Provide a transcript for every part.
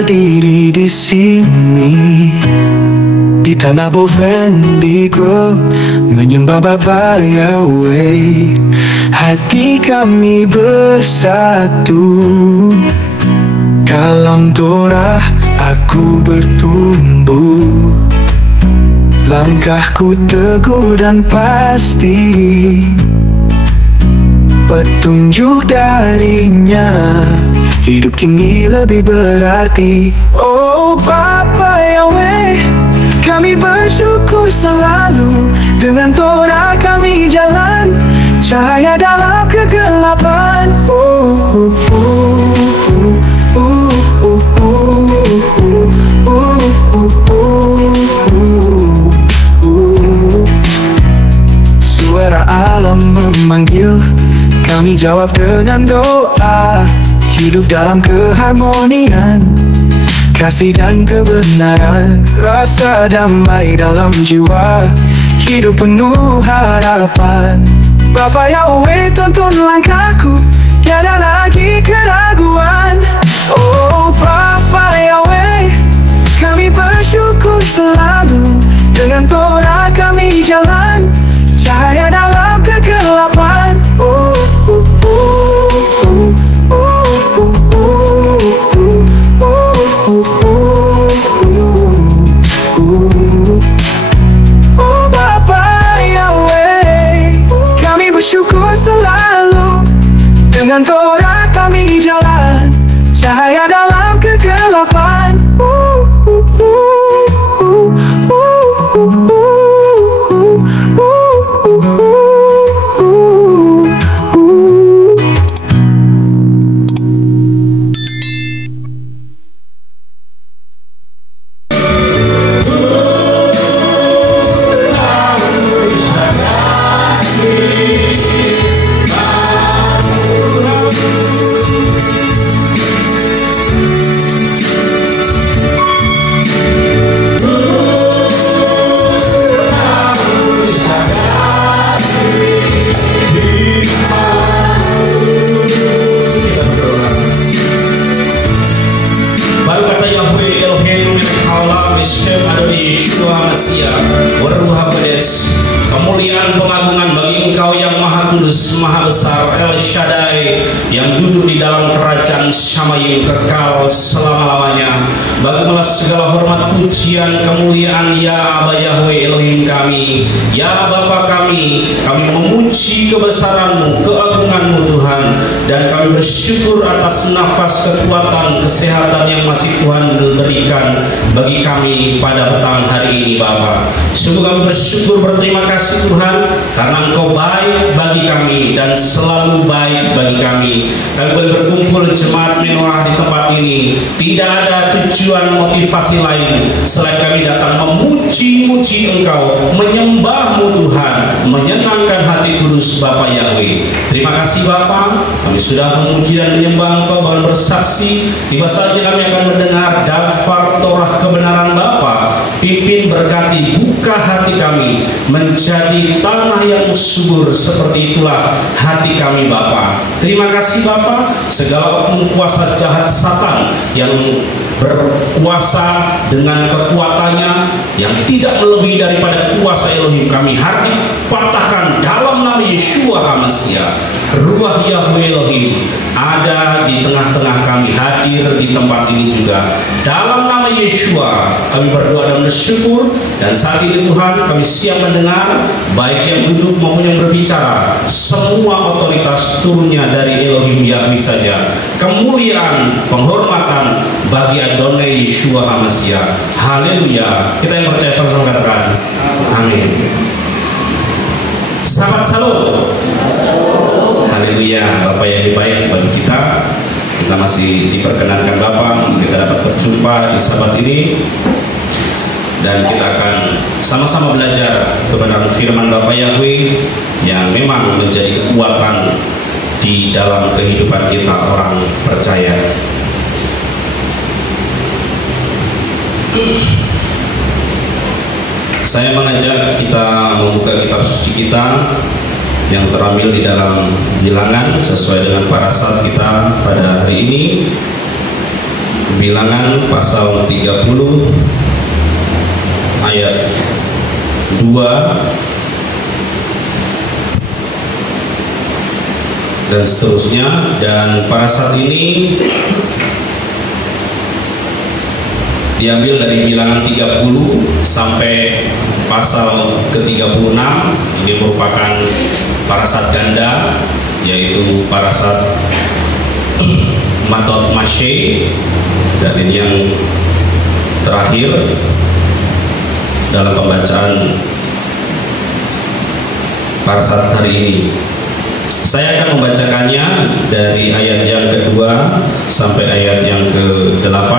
berdiri di sini di tanah Bovendigul menyembah Bapa Yahweh. Hati kami bersatu dalam Torah, aku bertumbuh. Langkahku teguh dan pasti, petunjuk darinya, hidup kini lebih berarti. Oh Bapa Yahweh, kami bersyukur selalu. Dengan Torah kami jalan, cahaya dalam kegelapan. Suara alam memanggil, kami jawab dengan doa. Hidup dalam keharmonian, kasih dan kebenaran, rasa damai dalam jiwa, hidup penuh harapan. Bapa Yahweh tuntun langkahku, tiada lagi keraguan. Oh Bapa Yahweh, kami bersyukur selalu. Dengan Torah kami jalan, cahaya dalam kegelapan. Bersyukur selalu. Dengan Torah kami jalan, cahaya dalam kegelapan. Kemuliaan pengagungan bagi Engkau yang Maha Kudus, Maha Besar, El Shaddai, yang duduk di dalam kerajaan Shamayim kekal selama-lamanya. Bagimulah segala hormat, pujian, kemuliaan, ya Aba Yahweh Elohim kami, ya Bapa kami memuji kebesaran-Mu, keagungan-Mu Tuhan, dan kami bersyukur atas nafas kekuatan, kesehatan yang masih Tuhan berikan bagi kami pada petang hari ini Bapa. Sungguh kami bersyukur, berterima kasih Tuhan, karena Engkau baik bagi kami dan selalu baik bagi kami. Kami boleh berkumpul jemaat Menoah di tempat ini, tidak ada tujuan motivasi lain selain kami datang memuji-muji Engkau, menyembah-Mu Tuhan, menyenangkan hati kudus Bapa Yahweh. Terima kasih Bapa, kami sudah memuji dan menyembah Engkau, bahkan bersaksi tiba saja kami akan mendengar daftar Torah kebenaran Bapa. Pimpin, berkati, buka hati kami menjadi tanah yang subur, seperti itulah hati kami Bapa. Terima kasih Bapa, segala kuasa jahat Satan yang berkuasa dengan kekuatannya yang tidak melebihi daripada kuasa Elohim kami hari patahkan dalam nama Yeshua HaMashiach. Ruah Yahweh Elohim ada di tengah-tengah kami, hadir di tempat ini juga. Dalam nama Yeshua kami berdoa dan bersyukur, dan saat ini Tuhan kami siap mendengar, baik yang duduk maupun yang berbicara. Semua otoritas turunnya dari Elohim Yahweh saja. Kemuliaan, penghormatan bagi Adonai Yeshua HaMashiach. Haleluya. Kita yang percaya sama-sama katakan amin. Sahabat Shalom. Haleluya. Bapak yang baik bagi kita, kita masih diperkenankan Bapak, kita dapat berjumpa di Sabat ini, dan kita akan sama-sama belajar kebenaran firman Bapa Yahweh yang memang menjadi kekuatan di dalam kehidupan kita orang percaya. Saya mengajak kita membuka kitab suci kita yang terambil di dalam Bilangan sesuai dengan parasat kita pada hari ini. Bilangan pasal 30 ayat 2 dan seterusnya. Dan pada saat ini diambil dari Bilangan 30 sampai pasal ke-36. Ini merupakan parasat ganda, yaitu parasat Matot Mashe. Dan ini yang terakhir dalam pembacaan parasat hari ini. Saya akan membacakannya dari ayat yang kedua sampai ayat yang ke-8.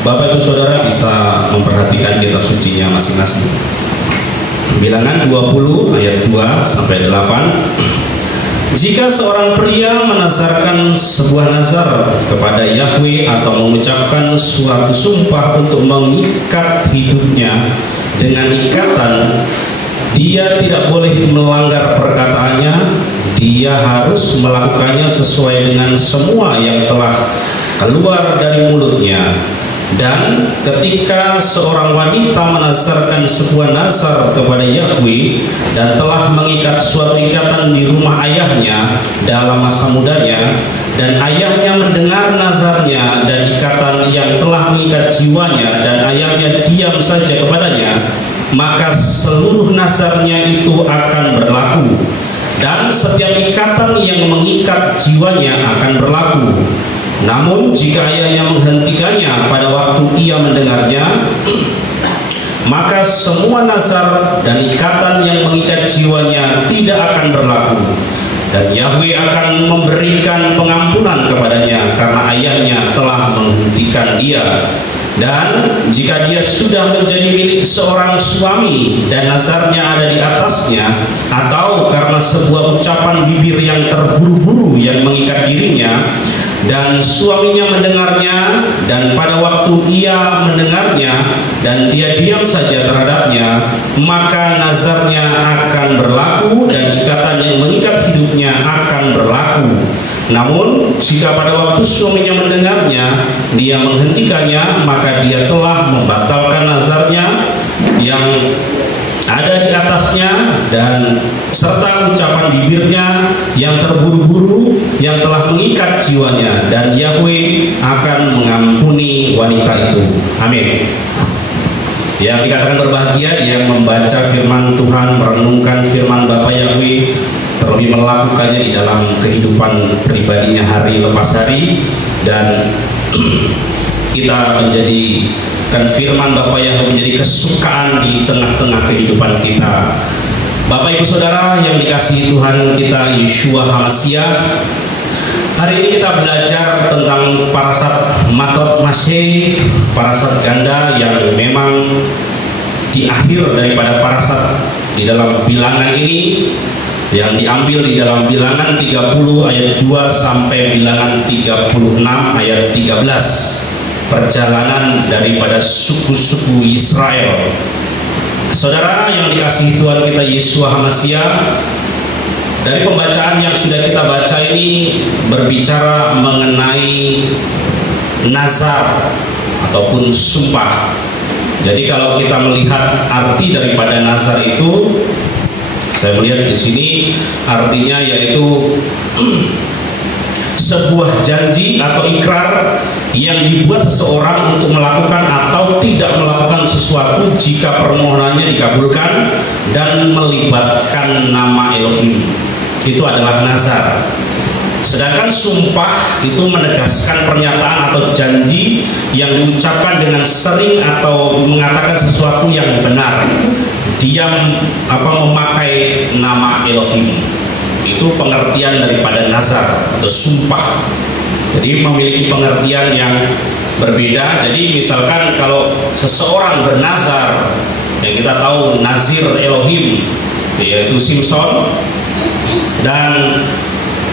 Bapak Ibu Saudara bisa memperhatikan kitab sucinya masing-masing. Bilangan 20 ayat 2 sampai 8. Jika seorang pria menazarkan sebuah nazar kepada Yahweh atau mengucapkan suatu sumpah untuk mengikat hidupnya dengan ikatan, dia tidak boleh melanggar perkataannya. Dia harus melakukannya sesuai dengan semua yang telah keluar dari mulutnya. Dan ketika seorang wanita menazarkan sebuah nazar kepada Yahweh dan telah mengikat suatu ikatan di rumah ayahnya dalam masa mudanya, dan ayahnya mendengar nazarnya dan ikatan yang telah mengikat jiwanya, dan ayahnya diam saja kepadanya, maka seluruh nazarnya itu akan berlaku, dan setiap ikatan yang mengikat jiwanya akan berlaku. Namun jika ayahnya menghentikannya pada waktu ia mendengarnya, maka semua nazar dan ikatan yang mengikat jiwanya tidak akan berlaku, dan Yahweh akan memberikan pengampunan kepadanya karena ayahnya telah menghentikan dia. Dan jika dia sudah menjadi milik seorang suami dan nazarnya ada di atasnya, atau karena sebuah ucapan bibir yang terburu-buru yang mengikat dirinya, dan suaminya mendengarnya, dan pada waktu ia mendengarnya dan dia diam saja terhadapnya, maka nazarnya akan berlaku dan ikatan yang mengikat hidupnya akan berlaku. Namun jika pada waktu suaminya mendengarnya dia menghentikannya, maka dia telah membatalkan nazarnya yang ada di atasnya, dan serta ucapan bibirnya yang terburu-buru yang telah mengikat jiwanya, dan Yahweh akan mengampuni wanita itu. Amin. Yang dikatakan berbahagia yang membaca firman Tuhan, merenungkan firman Bapa Yahweh, terlebih melakukannya di dalam kehidupan pribadinya hari lepas hari, dan kita menjadikan firman Bapa Yahweh menjadi kesukaan di tengah-tengah kehidupan kita. Bapak Ibu Saudara yang dikasihi Tuhan kita Yeshua HaMashiach, hari ini kita belajar tentang parasat Matot Mashe, parasat ganda yang memang di akhir daripada parasat di dalam bilangan ini, yang diambil di dalam Bilangan 30 ayat 2 sampai Bilangan 36 ayat 13. Perjalanan daripada suku-suku Israel. Saudara yang dikasihi Tuhan kita Yeshua HaMashiach, dari pembacaan yang sudah kita baca ini berbicara mengenai nazar ataupun sumpah. Jadi kalau kita melihat arti daripada nazar itu, saya melihat di sini artinya yaitu sebuah janji atau ikrar yang dibuat seseorang untuk melakukan atau tidak melakukan sesuatu jika permohonannya dikabulkan dan melibatkan nama Elohim. Itu adalah nazar. Sedangkan sumpah itu menegaskan pernyataan atau janji yang diucapkan dengan sering atau mengatakan sesuatu yang benar. Dia memakai nama Elohim. Itu pengertian daripada nazar atau sumpah. Jadi memiliki pengertian yang berbeda. Jadi misalkan kalau seseorang bernazar, yang kita tahu nazir Elohim yaitu Simpson, dan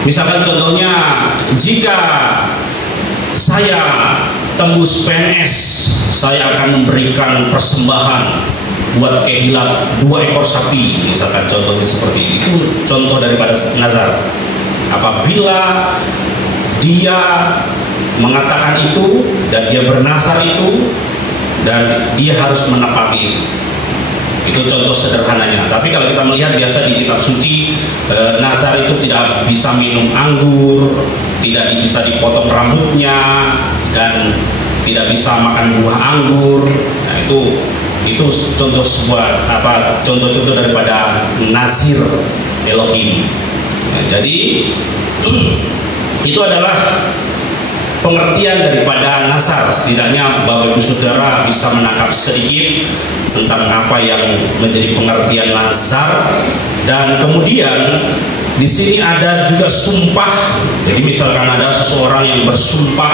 misalkan contohnya jika saya tembus PNS, saya akan memberikan persembahan buat kehilat 2 ekor sapi, misalkan contohnya seperti itu. Contoh daripada nazar. Apabila dia mengatakan itu dan dia bernazar itu dan dia harus menepati itu. Itu contoh sederhananya. Tapi kalau kita melihat biasa di kitab suci, nazar itu tidak bisa minum anggur, tidak bisa dipotong rambutnya, dan tidak bisa makan buah anggur. Nah, itu contoh contoh-contoh daripada nazir Elohim. Nah, jadi itu adalah pengertian daripada nazar. Setidaknya Bapak Ibu Saudara bisa menangkap sedikit tentang apa yang menjadi pengertian nazar. Dan kemudian di sini ada juga sumpah. Jadi misalkan ada seseorang yang bersumpah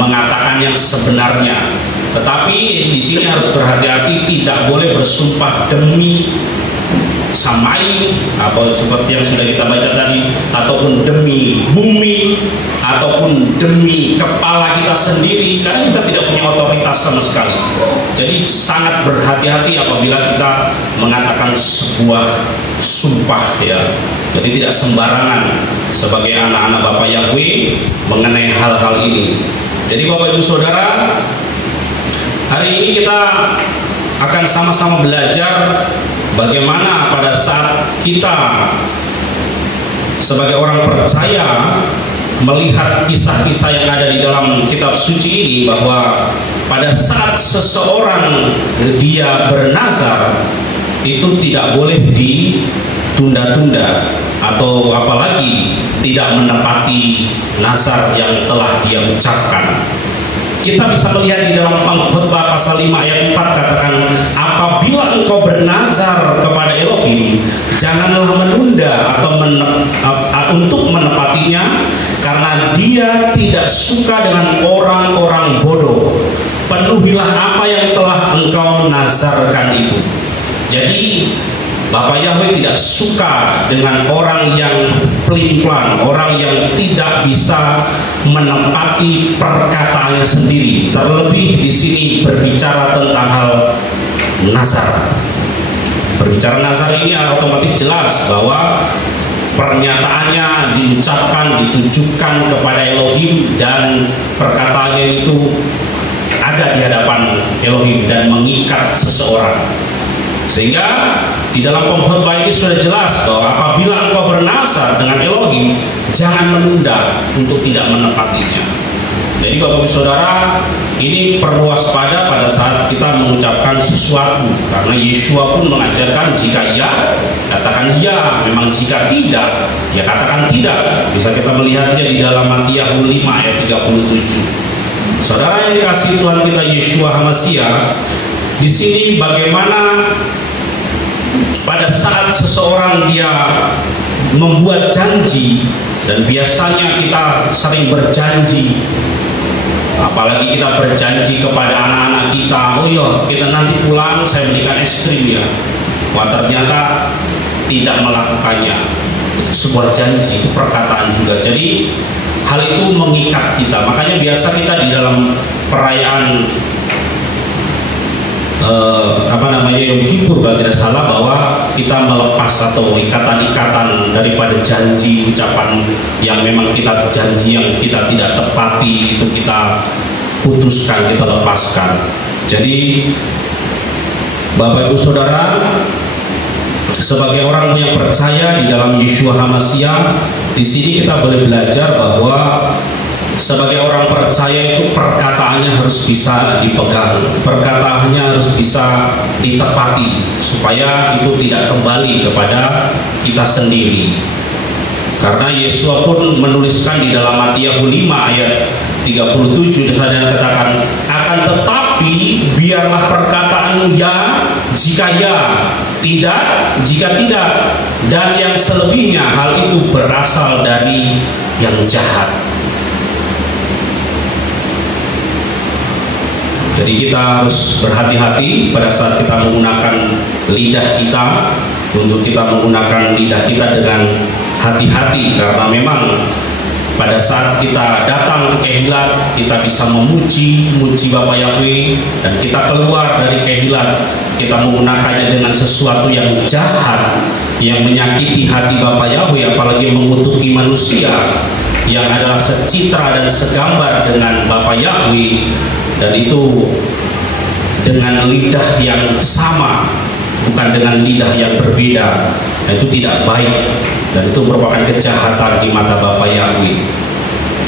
mengatakan yang sebenarnya, tetapi di sini harus berhati-hati, tidak boleh bersumpah demi samai, atau seperti yang sudah kita baca tadi, ataupun demi bumi, ataupun demi kepala kita sendiri, karena kita tidak punya otoritas sama sekali. Jadi sangat berhati-hati apabila kita mengatakan sebuah sumpah, ya. Jadi tidak sembarangan sebagai anak-anak Bapak Yahweh mengenai hal-hal ini. Jadi Bapak Ibu Saudara, hari ini kita akan sama-sama belajar bagaimana pada saat kita sebagai orang percaya melihat kisah-kisah yang ada di dalam kitab suci ini, bahwa pada saat seseorang dia bernazar itu tidak boleh ditunda-tunda, atau apalagi tidak menepati nazar yang telah dia ucapkan. Kita bisa melihat di dalam Pengkhotbah pasal 5 ayat 4 katakan, apabila engkau bernazar kepada Elohim, janganlah menunda atau untuk menepatinya, karena dia tidak suka dengan orang-orang bodoh. Penuhilah apa yang telah engkau nazarkan itu. Jadi Bapak Yahweh tidak suka dengan orang yang pelin-pelan, orang yang tidak bisa menepati perkataannya sendiri. Terlebih di sini berbicara tentang hal nazar. Berbicara nazar ini otomatis jelas bahwa pernyataannya diucapkan, ditujukan kepada Elohim, dan perkataannya itu ada di hadapan Elohim dan mengikat seseorang. Sehingga di dalam pengkhotbah ini sudah jelas bahwa apabila engkau bernazar dengan Elohim, jangan menunda untuk tidak menepatinya. Jadi Bapak Ibu Saudara, ini perlu waspada pada saat kita mengucapkan sesuatu, karena Yeshua pun mengajarkan jika iya, katakan iya, memang jika tidak, ya katakan tidak. Bisa kita melihatnya di dalam Matius 5 ayat 37. Saudara yang dikasihi Tuhan kita Yeshua HaMashiach, di sini bagaimana pada saat seseorang dia membuat janji, dan biasanya kita sering berjanji, apalagi kita berjanji kepada anak-anak kita, oh iya kita nanti pulang saya belikan es krim ya. Wah, ternyata tidak melakukannya. Itu sebuah janji, itu perkataan juga. Jadi hal itu mengikat kita. Makanya biasa kita di dalam perayaan Yom Kippur kalau tidak salah, bahwa kita melepas atau ikatan-ikatan daripada janji, ucapan yang memang kita janji yang kita tidak tepati, itu kita putuskan, kita lepaskan. Jadi Bapak Ibu Saudara, sebagai orang yang percaya di dalam Yeshua HaMashiach, di sini kita boleh belajar bahwa sebagai orang percaya itu perkataannya harus bisa dipegang, perkataannya harus bisa ditepati, supaya itu tidak kembali kepada kita sendiri. Karena Yeshua pun menuliskan di dalam Matius 5 ayat 37, saya katakan, akan tetapi biarlah perkataanmu ya jika ya, tidak jika tidak, dan yang selebihnya hal itu berasal dari yang jahat. Jadi kita harus berhati-hati pada saat kita menggunakan lidah kita, untuk kita menggunakan lidah kita dengan hati-hati, karena memang pada saat kita datang ke Kehilat, kita bisa memuji Bapak Yahweh, dan kita keluar dari Kehilat, kita menggunakannya dengan sesuatu yang jahat, yang menyakiti hati Bapak Yahweh, apalagi mengutuki manusia, yang adalah secitra dan segambar dengan Bapa Yahweh, dan itu dengan lidah yang sama, bukan dengan lidah yang berbeda. Nah, itu tidak baik dan itu merupakan kejahatan di mata Bapa Yahweh.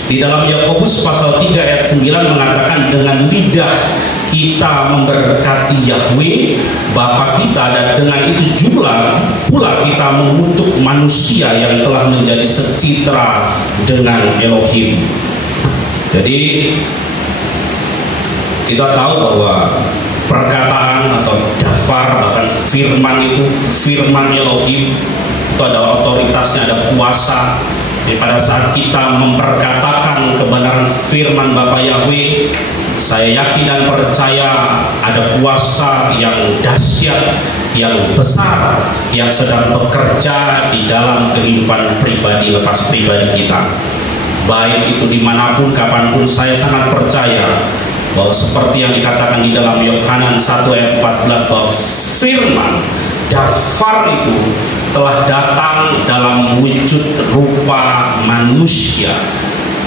Di dalam Yakobus pasal 3 ayat 9 mengatakan, dengan lidah kita memberkati Yahweh Bapa kita, dan dengan itu pula kita mengutuk manusia yang telah menjadi secitra dengan Elohim. Jadi kita tahu bahwa perkataan atau dafar, bahkan firman itu, firman Elohim itu ada otoritasnya, ada kuasa. Jadi pada saat kita memperkatakan kebenaran firman Bapa Yahweh, saya yakin dan percaya ada kuasa yang dahsyat, yang besar, yang sedang bekerja di dalam kehidupan pribadi lepas pribadi kita. Baik itu dimanapun, kapanpun, saya sangat percaya bahwa seperti yang dikatakan di dalam Yohanan 1 ayat 14, bahwa firman dafar itu telah datang dalam wujud rupa manusia,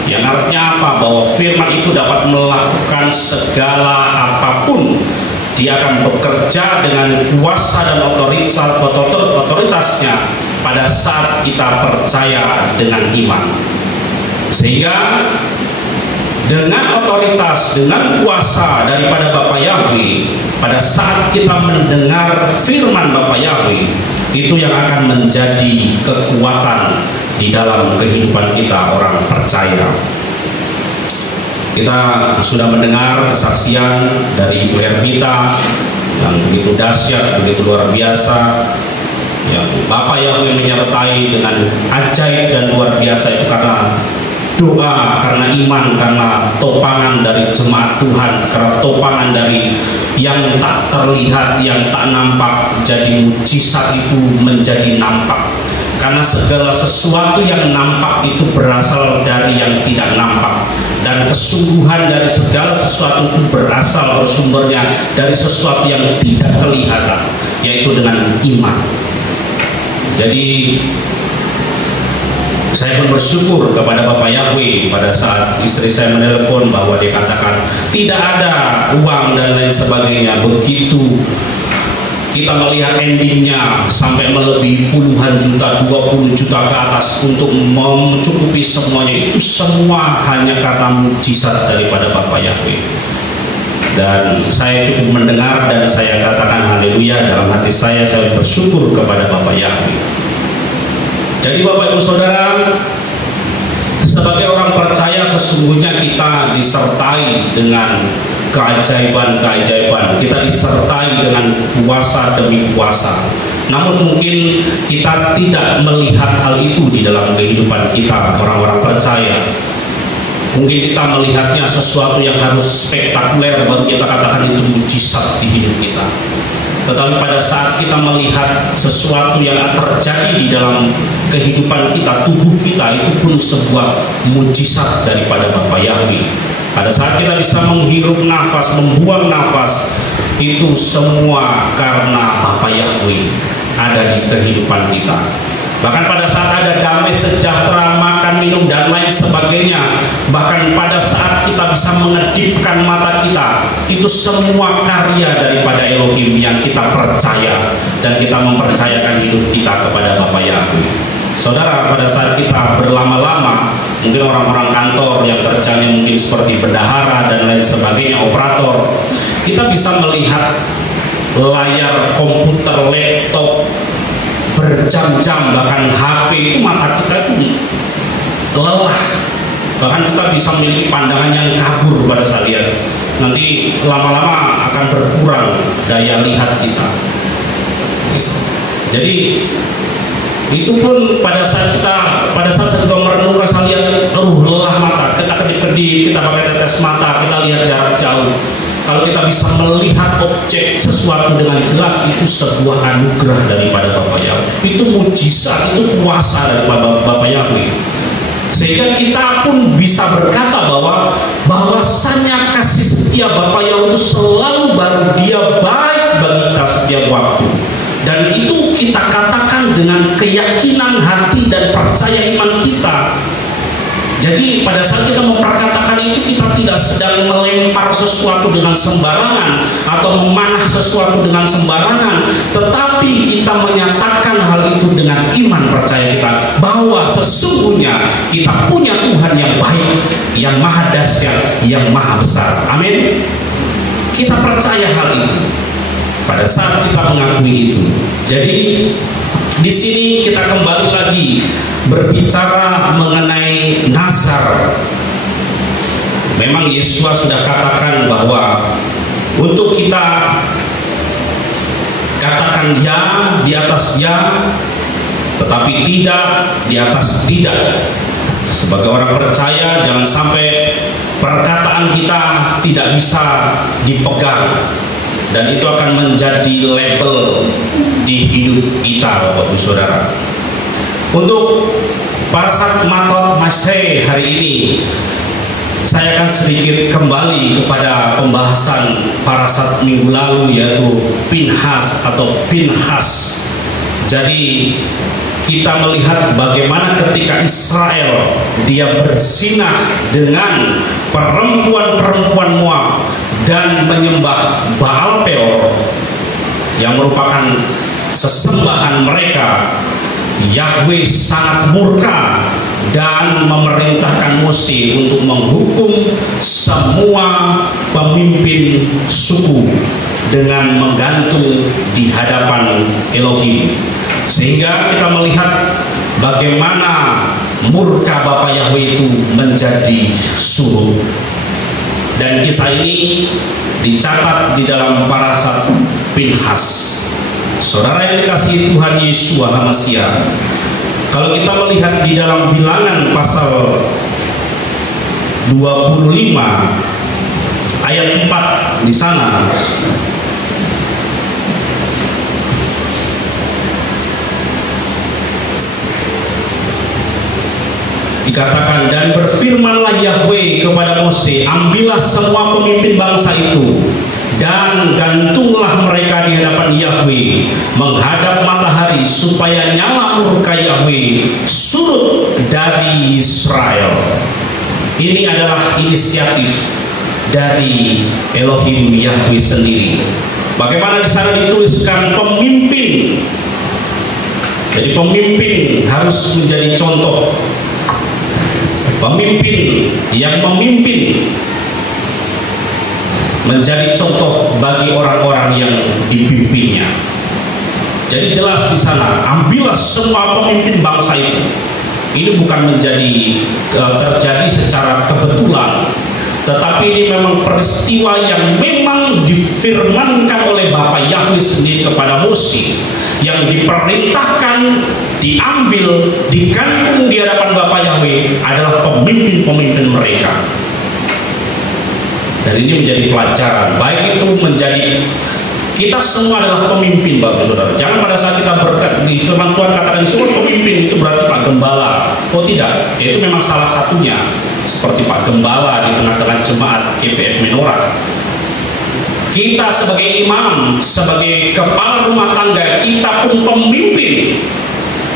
yang artinya apa? Bahwa firman itu dapat melakukan segala apapun. Dia akan bekerja dengan kuasa dan otoritasnya pada saat kita percaya dengan iman. Sehingga dengan otoritas, dengan kuasa daripada Bapa Yahweh, pada saat kita mendengar firman Bapa Yahweh, itu yang akan menjadi kekuatan di dalam kehidupan kita orang percaya. Kita sudah mendengar kesaksian dari Ibu Hermita yang begitu dahsyat, begitu luar biasa, yang Bapa Yahweh menyertai dengan ajaib dan luar biasa itu karena doa, karena iman, karena topangan dari jemaat Tuhan, karena topangan dari yang tak terlihat, yang tak nampak, jadi mujizat itu menjadi nampak. Karena segala sesuatu yang nampak itu berasal dari yang tidak nampak, dan kesungguhan dari segala sesuatu itu berasal, bersumbernya dari sesuatu yang tidak kelihatan, yaitu dengan iman. Jadi saya pun bersyukur kepada Bapa Yahweh pada saat istri saya menelpon bahwa dia katakan tidak ada uang dan lain sebagainya. Begitu kita melihat endingnya sampai melebihi puluhan juta, 20 juta ke atas untuk mencukupi semuanya, itu semua hanya karena mujizat daripada Bapa Yahweh. Dan saya cukup mendengar dan saya katakan haleluya dalam hati saya bersyukur kepada Bapa Yahweh. Jadi Bapak Ibu Saudara, sebagai orang percaya sesungguhnya kita disertai dengan keajaiban-keajaiban, kita disertai dengan kuasa demi kuasa. Namun mungkin kita tidak melihat hal itu di dalam kehidupan kita orang-orang percaya. Mungkin kita melihatnya sesuatu yang harus spektakuler baru kita katakan itu mujizat di hidup kita. Tetapi pada saat kita melihat sesuatu yang terjadi di dalam kehidupan kita, tubuh kita, itu pun sebuah mujizat daripada Bapa Yahweh. Pada saat kita bisa menghirup nafas, membuang nafas, itu semua karena Bapa Yahweh ada di kehidupan kita. Bahkan pada saat ada damai sejahtera, makan, minum, dan lain sebagainya, bahkan pada saat kita bisa mengedipkan mata kita, itu semua karya daripada Elohim yang kita percaya, dan kita mempercayakan hidup kita kepada Bapa Yahweh. Saudara, pada saat kita berlama-lama, mungkin orang-orang kantor yang kerjanya mungkin seperti bendahara dan lain sebagainya, operator, kita bisa melihat layar komputer, laptop, berjam-jam, bahkan HP itu mata kita itu lelah, bahkan kita bisa memiliki pandangan yang kabur pada saat lihat. Nanti lama-lama akan berkurang daya lihat kita. Jadi itu pun pada saat saya juga merenungkan, saya lihat, lelah mata, kita kedip-kedip, kita pakai tetes mata, kita lihat jarak jauh. Kalau kita bisa melihat objek sesuatu dengan jelas, itu sebuah anugerah daripada Bapa Yahweh. Itu mujizat, itu kuasa daripada Bapa Yahweh. Sehingga kita pun bisa berkata bahwasannya kasih setia Bapa Yahweh itu selalu baru, Dia baik bagi kita setiap waktu. Dan itu kita katakan dengan keyakinan hati dan percaya iman kita. Jadi pada saat kita memperkatakan itu, kita tidak sedang melempar sesuatu dengan sembarangan atau memanah sesuatu dengan sembarangan, tetapi kita menyatakan hal itu dengan iman percaya kita bahwa sesungguhnya kita punya Tuhan yang baik, yang maha dahsyat, yang maha besar. Amin. Kita percaya hal itu pada saat kita mengakui itu. Jadi di sini kita kembali lagi berbicara mengenai nazar. Memang Yesus sudah katakan bahwa untuk kita katakan ya di atas ya, tetapi tidak di atas tidak. Sebagai orang percaya, jangan sampai perkataan kita tidak bisa dipegang, dan itu akan menjadi label di hidup kita, Bapak Ibu Saudara. Untuk Parasat Matot Masih hari ini, saya akan sedikit kembali kepada pembahasan parasat minggu lalu, yaitu Pinhas atau Pinhas. Jadi kita melihat bagaimana ketika Israel dia berzinah dengan perempuan-perempuan Moab dan menyembah Baal Peor yang merupakan sesembahan mereka, Yahweh sangat murka dan memerintahkan Mose untuk menghukum semua pemimpin suku dengan menggantung di hadapan Elohim. Sehingga kita melihat bagaimana murka Bapa Yahweh itu menjadi surut. Dan kisah ini dicatat di dalam Parasat Pinhas. Saudara yang dikasihi Tuhan Yeshua HaMashiach, kalau kita melihat di dalam Bilangan pasal 25 ayat 4 di sana, dikatakan, dan berfirmanlah Yahweh kepada Mose, ambillah semua pemimpin bangsa itu dan gantunglah mereka di hadapan Yahweh menghadap matahari, supaya nyala murka Yahweh surut dari Israel. Ini adalah inisiatif dari Elohim Yahweh sendiri. Bagaimana di sana dituliskan pemimpin. Jadi pemimpin harus menjadi contoh. Pemimpin yang memimpin menjadi contoh bagi orang-orang yang dipimpinnya. Jadi jelas di sana, ambillah semua pemimpin bangsa itu. Ini bukan terjadi secara kebetulan, tetapi ini memang peristiwa yang memang difirmankan oleh Bapa Yahweh sendiri kepada Mose, yang diperintahkan diambil, digantung di hadapan Bapa Yahweh adalah pemimpin-pemimpin mereka. Dan ini menjadi pelajaran, baik itu menjadi, kita semua adalah pemimpin, Bapak Saudara. Jangan pada saat kita berkat di firman Tuhan katakan semua pemimpin itu berarti Pak Gembala. Oh tidak, itu memang salah satunya, seperti Pak Gembala di tengah-tengah jemaat GPF Menorah. Kita sebagai imam, sebagai kepala rumah tangga, kita pun pemimpin.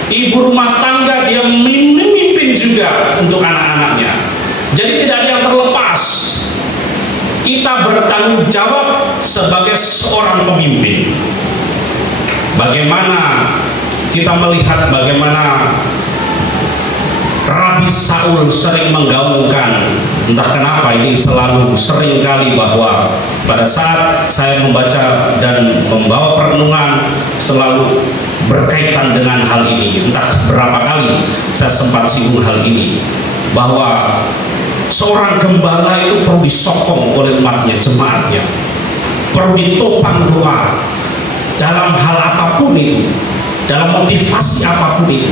Ibu rumah tangga dia memimpin juga untuk anak-anaknya. Jadi tidak ada yang terlepas. Kita bertanggung jawab sebagai seorang pemimpin. Bagaimana kita melihat bagaimana Rabi Saul sering menggaungkan, entah kenapa ini selalu sering kali, bahwa pada saat saya membaca dan membawa perenungan selalu berkaitan dengan hal ini. Entah berapa kali saya sempat singgung hal ini, bahwa seorang gembala itu perlu disokong oleh umatnya, jemaatnya, perlu ditopang doa dalam hal apapun itu, dalam motivasi apapun itu,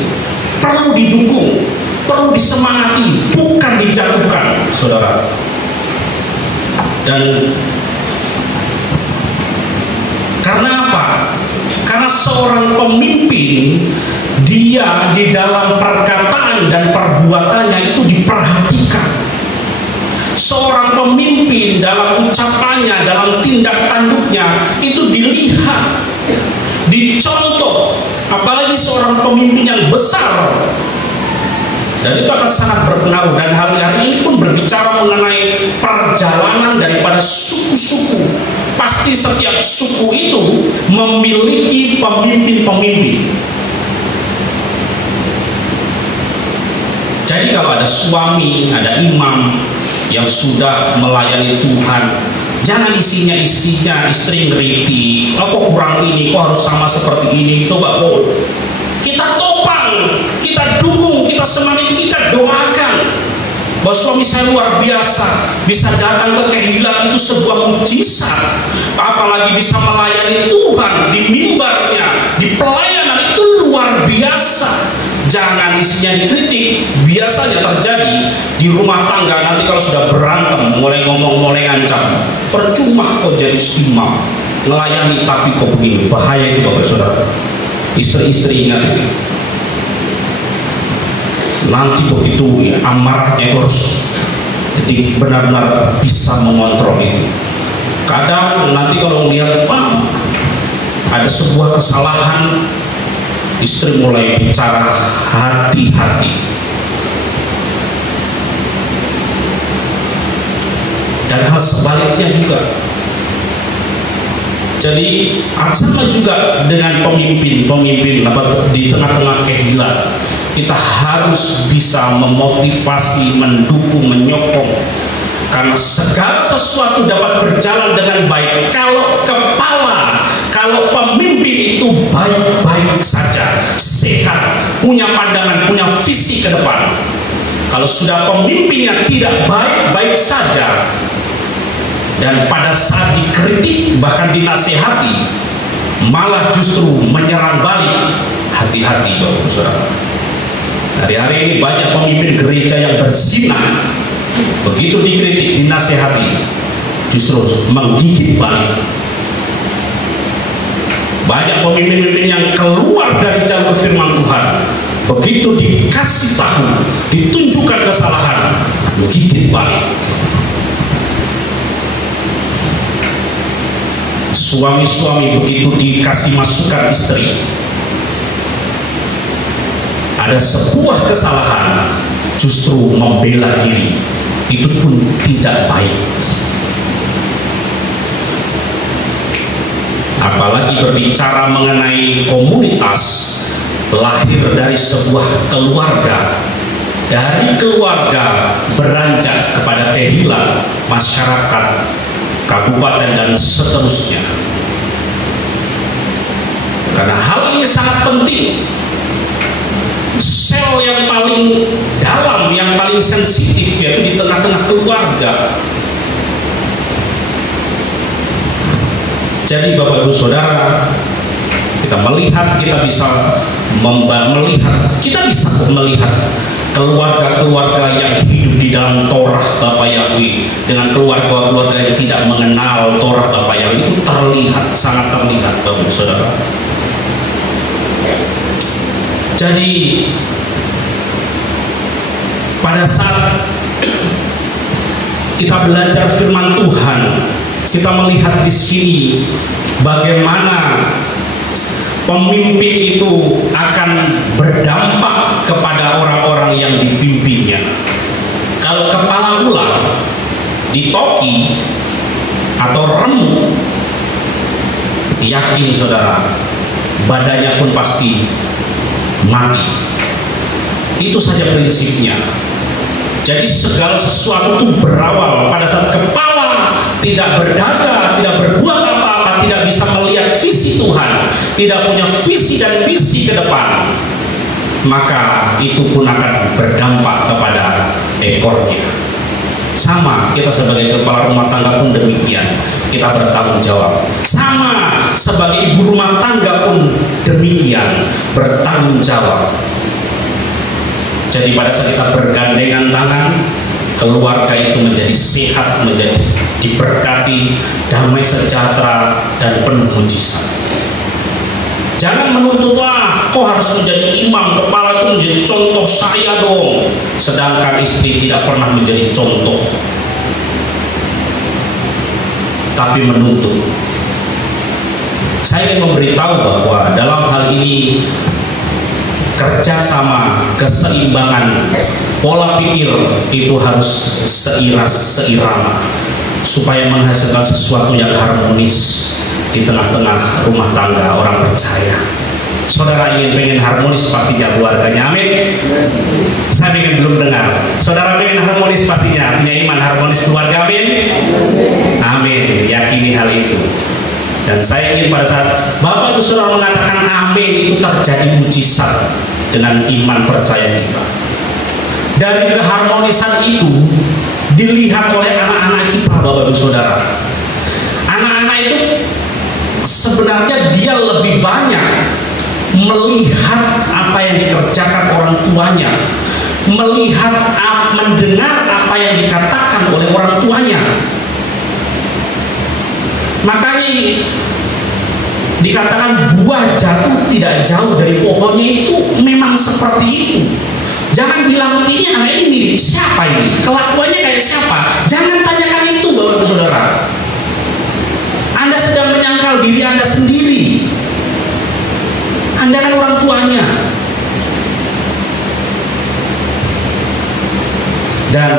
perlu didukung, perlu disemangati, bukan dijatuhkan, saudara. Dan karena apa? Karena seorang pemimpin, dia di dalam perkataan dan perbuatannya itu diperhatikan. Seorang pemimpin dalam ucapannya, dalam tindak tanduknya itu dilihat, dicontoh. Apalagi seorang pemimpin yang besar, Dan itu akan sangat berpengaruh. Dan hari ini pun berbicara mengenai perjalanan daripada suku-suku. Pasti setiap suku itu memiliki pemimpin-pemimpin. Jadi kalau ada suami, ada imam yang sudah melayani Tuhan, jangan isinya istri ngeritik, kok kurang ini, kok harus sama seperti ini, coba kok. Kita topang, kita dukung, kita semangat, kita doakan bahwa suami saya luar biasa, bisa datang ke Kehilat itu sebuah mujizat, apalagi bisa melayani Tuhan di mimbarnya, di pelayanan itu luar biasa. Jangan isinya dikritik. Biasanya terjadi di rumah tangga, nanti kalau sudah berantem, mulai ngomong, mulai ngancam, percuma kok jadi imam melayani tapi kok begini. Bahaya itu Bapak Saudara. Istri-istri ingat ini. Nanti begitu amarahnya itu harus jadi benar-benar bisa mengontrol itu. Kadang nanti kalau melihat ada sebuah kesalahan, istri mulai bicara hati-hati. Dan hal sebaliknya juga. Jadi sama juga dengan pemimpin di tengah-tengah Kehilat, kita harus bisa memotivasi, mendukung, menyokong. Karena segala sesuatu dapat berjalan dengan baik kalau kepala, kalau pemimpin itu baik-baik saja, sehat, punya pandangan, punya visi ke depan. Kalau sudah pemimpinnya tidak baik-baik saja, dan pada saat dikritik bahkan dinasehati malah justru menyerang balik, hati-hati Bapak Saudara. Hari-hari ini banyak pemimpin gereja yang berzina, begitu dikritik, dinasehati, justru menggigit balik. Banyak pemimpin-pemimpin yang keluar dari jalur firman Tuhan, begitu dikasih tahu, ditunjukkan kesalahan, menggigit balik. Suami-suami begitu dikasih masukan istri, ada sebuah kesalahan, justru membela diri, itu pun tidak baik. Apalagi berbicara mengenai komunitas, lahir dari sebuah keluarga, dari keluarga beranjak kepada Kehilat, masyarakat, kabupaten, dan seterusnya. Karena hal ini sangat penting. Sel yang paling dalam, yang paling sensitif, yaitu di tengah-tengah keluarga. Jadi Bapak Ibu Saudara, kita melihat, kita bisa melihat keluarga-keluarga yang hidup di dalam Torah Bapa Yahweh dengan keluarga-keluarga yang tidak mengenal Torah Bapa Yahweh, itu terlihat, sangat terlihat Bapak Ibu Saudara. Jadi pada saat kita belajar firman Tuhan, kita melihat di sini bagaimana pemimpin itu akan berdampak kepada orang-orang yang dipimpinnya. Kalau kepala ular ditoki atau remuk, yakin saudara, badannya pun pasti mati. Itu saja prinsipnya. Jadi segala sesuatu itu berawal pada saat kepala tidak berdaya, tidak berbuat apa-apa, tidak bisa melihat visi Tuhan, tidak punya visi dan misi ke depan, maka itu pun akan berdampak kepada ekornya. Sama, kita sebagai kepala rumah tangga pun demikian, kita bertanggung jawab. Sama, sebagai ibu rumah tangga pun demikian, bertanggung jawab. Jadi pada saat kita bergandengan tangan, keluarga itu menjadi sehat, menjadi diberkati, damai sejahtera, dan penuh mujizat. Jangan menuntut, wah kok harus menjadi imam, kepala itu menjadi contoh saya dong, sedangkan istri tidak pernah menjadi contoh, tapi menuntut. Saya ingin memberitahu bahwa dalam hal ini kerjasama, keseimbangan, pola pikir itu harus seiras-seirama supaya menghasilkan sesuatu yang harmonis di tengah-tengah rumah tangga orang percaya. Saudara pengen harmonis pastinya keluarganya, amin. Saya belum dengar. Saudara pengen harmonis pastinya, punya iman harmonis keluarga, amin. Amin, yakini hal itu. Dan saya ingin pada saat Bapak Ibu Saudara mengatakan amin, itu terjadi mujizat dengan iman percaya kita. Dari keharmonisan itu dilihat oleh anak-anak kita, Bapak Ibu Saudara. Anak-anak itu sebenarnya dia lebih banyak melihat apa yang dikerjakan orang tuanya, mendengar apa yang dikatakan oleh orang tuanya. Makanya dikatakan buah jatuh tidak jauh dari pohonnya, itu memang seperti itu. Jangan bilang ini anak ini mirip siapa ini, kelakuannya kayak siapa. Jangan tanyakan itu, Bapak Ibu Saudara. Anda sedang menyangkal diri Anda sendiri. Anda kan orang tuanya. Dan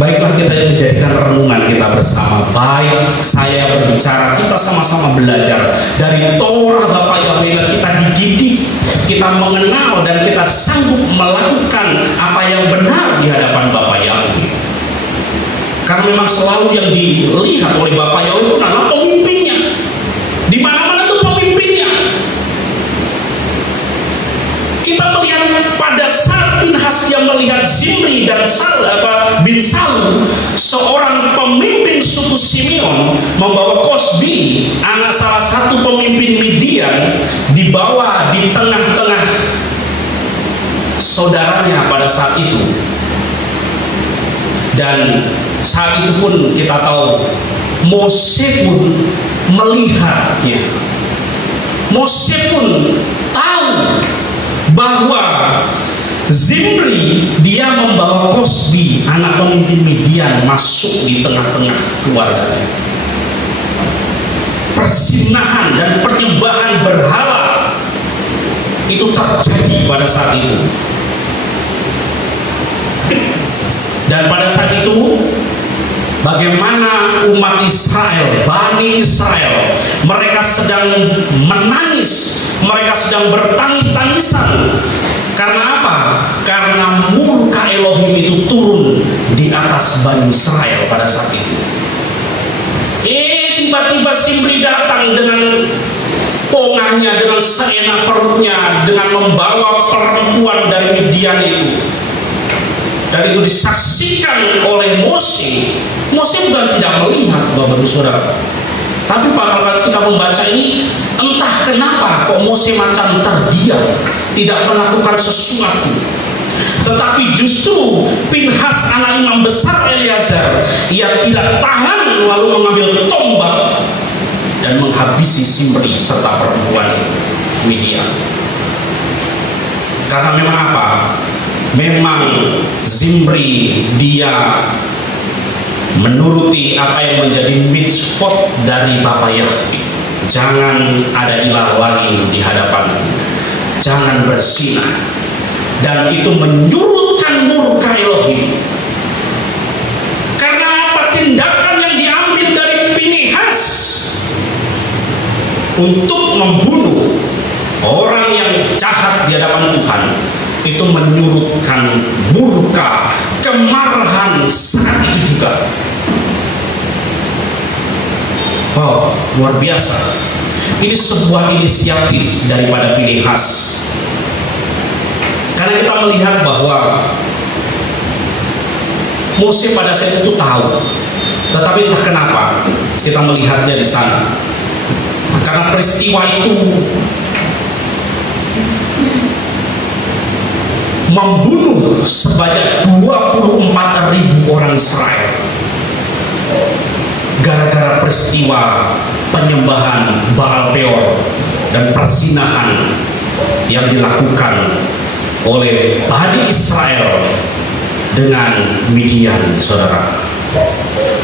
baiklah kita menjadikan renungan kita bersama. Baik saya berbicara, kita sama-sama belajar dari Torah Bapak Yahweh. Kita dididik, kita mengenal, dan kita sanggup melakukan apa yang benar di hadapan Bapak Yahweh. Karena memang selalu yang dilihat oleh Bapak Yahweh itu adalah pemimpinnya. Di mana-mana itu pemimpinnya. Kita melihat pada saat Pinhas yang melihat Zimri dan bin Salu, seorang pemimpin suku Simeon, membawa Kosbi, anak salah satu pemimpin Midian, dibawa di tengah-tengah saudaranya pada saat itu. Dan saat itu pun kita tahu Mose pun melihatnya. Mose pun tahu bahwa Zimri dia membawa Kosbi, anak pemimpin Midian, masuk di tengah-tengah keluarganya. Perzinahan dan penyembahan berhala itu terjadi pada saat itu. Dan pada saat itu bagaimana umat Israel, Bani Israel, mereka sedang menangis, mereka sedang bertangis-tangisan. Karena apa? Karena murka Elohim itu turun di atas Bani Israel pada saat itu. Tiba-tiba Zimri datang dengan pongahnya, dengan seenak perutnya, dengan membawa perempuan dari Midian itu. Dan itu disaksikan oleh Mose. Mose bukan tidak melihat, Bapak Ibu Saudara. Tapi pada kita membaca ini, entah kenapa kok Mose macam terdiam, tidak melakukan sesuatu. Tetapi justru Pinhas anak imam besar Eleazar, ia tidak tahan lalu mengambil tombak dan menghabisi Zimri serta perempuan Midian. Karena memang apa? Memang Zimri dia menuruti apa yang menjadi mitzvot dari Bapak Yahweh. Jangan ada ilah lain di hadapan, jangan berzinah. Dan itu menyurutkan murka Elohim. Karena apa? Tindakan yang diambil dari Pinhas untuk membunuh orang yang jahat di hadapan Tuhan, itu menyurutkan murka, kemarahan saat itu juga. Oh, luar biasa. Ini sebuah inisiatif daripada Pinhas. Karena kita melihat bahwa Mose pada saat itu tahu, tetapi entah kenapa kita melihatnya di sana. Karena peristiwa itu membunuh sebanyak 24.000 orang Israel gara-gara peristiwa penyembahan Baal Peor dan perzinahan yang dilakukan oleh Bani Israel dengan Midian, saudara.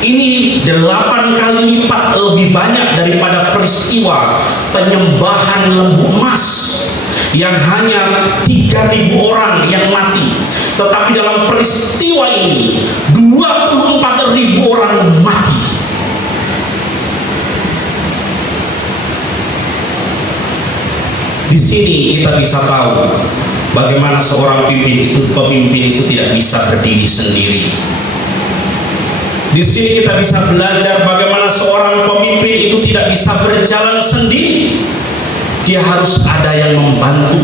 Ini 8 kali lipat lebih banyak daripada peristiwa penyembahan lembu emas yang hanya 3.000 orang yang mati, tetapi dalam peristiwa ini 24.000 orang mati. Di sini kita bisa tahu bagaimana seorang pemimpin itu tidak bisa berdiri sendiri. Di sini kita bisa belajar bagaimana seorang pemimpin itu tidak bisa berjalan sendiri. Dia harus ada yang membantu,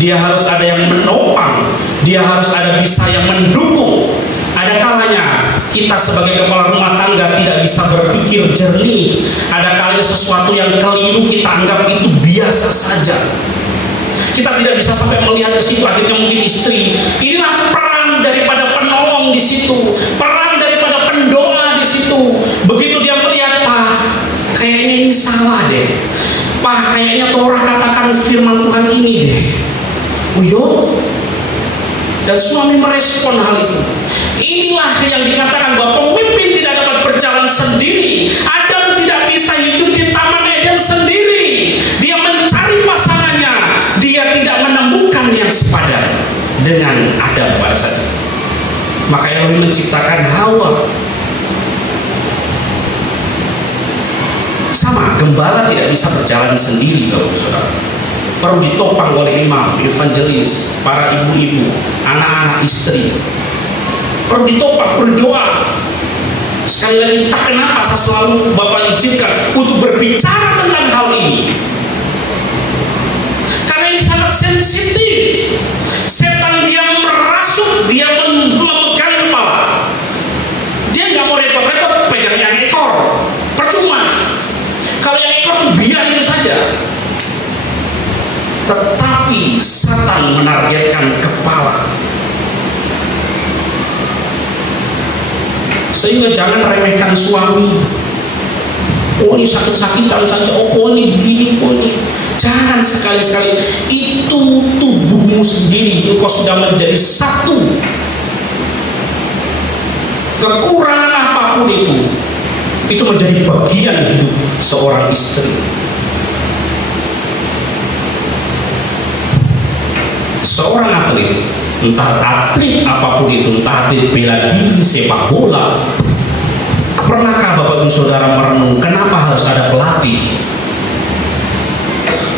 dia harus ada yang menopang, dia harus ada bisa yang mendukung. Ada kalanya kita sebagai kepala rumah tangga tidak bisa berpikir jernih. Ada kalanya sesuatu yang keliru kita anggap itu biasa saja. Kita tidak bisa sampai melihat ke situ. Akhirnya mungkin istri, inilah peran daripada penolong di situ, peran daripada pendoa di situ. Begitu dia melihat, Pak, kayaknya ini salah deh. Pak, kayaknya Torah katakan firman Tuhan ini deh. Oh iya? Dan suami merespon hal itu. Inilah yang dikatakan bahwa pemimpin tidak dapat berjalan sendiri. Adam tidak bisa hidup di Taman Eden sendiri. Dia mencari pasangannya. Dia tidak menemukan yang sepadan dengan Adam pada saat itu. Maka Elohim menciptakan Hawa. Sama, gembala tidak bisa berjalan sendiri, saudara. Perlu ditopang oleh imam, evangelis, para ibu-ibu, anak-anak, istri. Perlu ditopang, berdoa. Sekali lagi, entah kenapa saya selalu Bapak izinkan untuk berbicara tentang hal ini. Karena ini sangat sensitif. Setan dia merasuk, dia memegang kepala. Dia nggak mau repot-repot pegang yang ekor. Percuma. Kalau yang ekor itu biarin saja. Tetapi Satan menargetkan kepala. Sehingga jangan remehkan suami. Oh ini sakit-sakitan saja. Oh ini begini, oh ini. Jangan sekali-sekali. Itu tubuhmu sendiri. Engkau sudah menjadi satu. Kekurangan apapun itu menjadi bagian hidup seorang istri. Seorang atlet, entah atlet apapun itu, entah atlet bela diri, sepak bola, pernahkah Bapak Ibu Saudara merenung kenapa harus ada pelatih?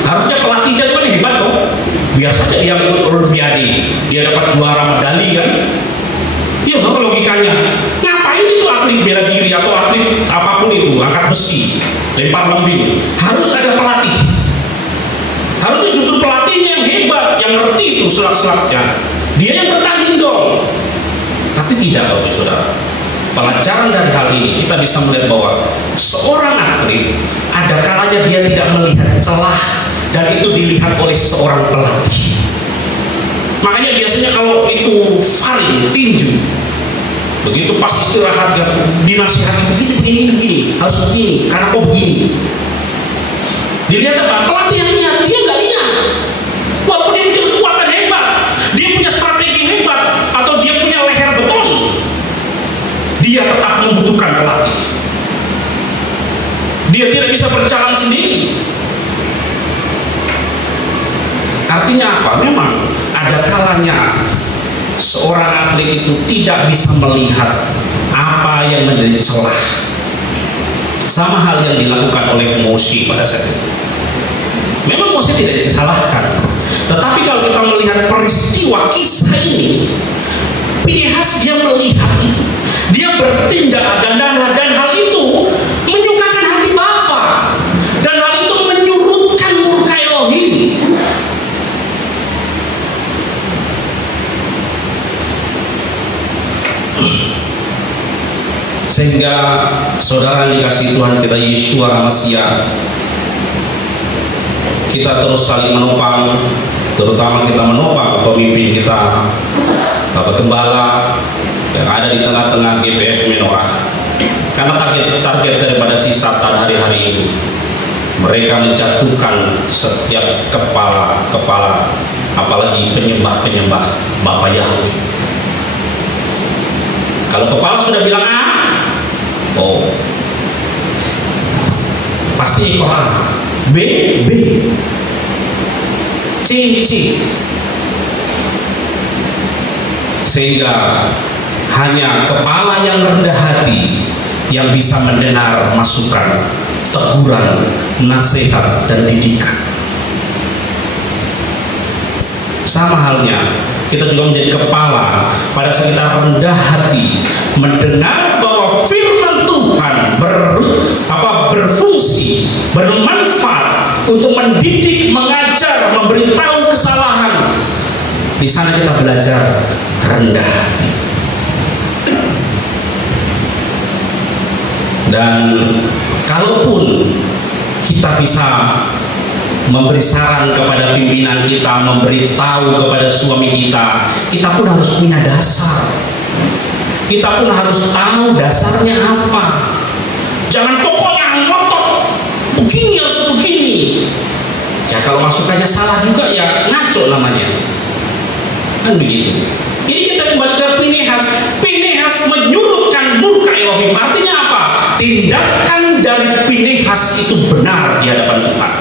Harusnya pelatih jadi kan hebat kok. Biar saja dia ikut Olimpiade, dia dapat juara medali kan? Iya, apa logikanya? Ngapain itu atlet bela diri atau atlet apapun itu, angkat besi, lempar lembing? Harus ada pelatih. Harusnya justru pelatihnya yang hebat, yang ngerti itu selak-selaknya. Dia yang bertanding dong. Tapi tidak, Bapak Saudara. Pelajaran dari hal ini kita bisa melihat bahwa seorang atlet ada kalanya dia tidak melihat celah, dan itu dilihat oleh seorang pelatih. Makanya biasanya kalau itu faring, tinju, begitu pas istirahat dinasihati begini, harus begini, karena kok begini. Dilihat apa? Pelatih yang lihat, dia nggak lihat. Walaupun dia punya kekuatan hebat, dia punya strategi hebat, atau dia punya leher beton, dia tetap membutuhkan pelatih. Dia tidak bisa berjalan sendiri. Artinya apa? Memang ada kalanya seorang atlet itu tidak bisa melihat apa yang menjadi celah. Sama hal yang dilakukan oleh Mose pada saat itu. Memang Mose tidak disalahkan, tetapi kalau kita melihat peristiwa kisah ini, Pinehas dia melihat itu, dia bertindak dan hal itu menyukakan hati Bapa, dan hal itu menyurutkan murka Elohim. Sehingga saudara dikasih Tuhan kita Yeshua HaMashiach, kita terus saling menopang, terutama kita menopang pemimpin kita, Bapak Gembala yang ada di tengah-tengah GPF Menorah. Karena target daripada si Satan hari-hari ini, mereka menjatuhkan setiap kepala, apalagi penyembah Bapak Yahweh. Kalau kepala sudah bilang A, oh pasti ekor A, B. CC. Sehingga hanya kepala yang rendah hati yang bisa mendengar masukan, teguran, nasihat, dan didikan. Sama halnya kita juga menjadi kepala pada saat kita rendah hati mendengar bahwa firman Tuhan berfungsi, bermanfaat untuk mendidik, mengajar, memberitahu kesalahan. Di sana kita belajar rendah hati. Dan kalaupun kita bisa memberi saran kepada pimpinan kita, memberitahu kepada suami kita, kita pun harus punya dasar. Kita pun harus tahu dasarnya apa. Jangan pokoknya ngotot, begini harus begini. Ya kalau masukannya salah juga ya ngaco namanya. Kan begitu. Ini kita kembali ke Pinehas. Pinehas menyurutkan murka Elohim. Artinya apa? Tindakan dari Pinehas itu benar di hadapan Tuhan.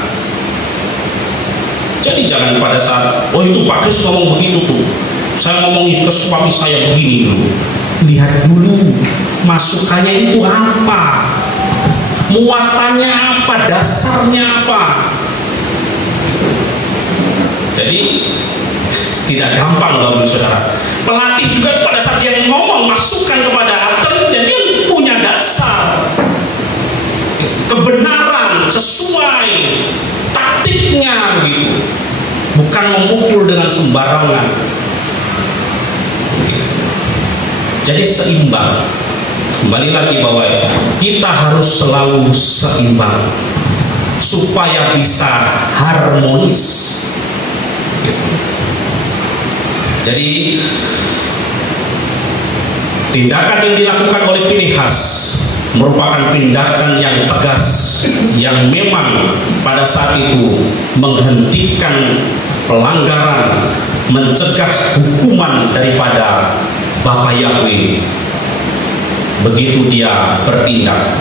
Jadi jangan pada saat, oh itu Pak Kris ngomong begitu tuh, saya ngomong ke suami saya begini dulu. Lihat dulu masukannya itu apa, muatannya apa, dasarnya apa. Jadi tidak gampang loh saudara. Pelatih juga pada saat dia ngomong masukan kepada atlet, dia punya dasar, kebenaran, sesuai taktiknya begitu. Bukan memukul dengan sembarangan. Jadi seimbang. Kembali lagi bahwa kita harus selalu seimbang supaya bisa harmonis. Jadi tindakan yang dilakukan oleh Pinehas merupakan tindakan yang tegas, yang memang pada saat itu menghentikan pelanggaran, mencegah hukuman daripada Bapa Yahweh. Begitu dia bertindak.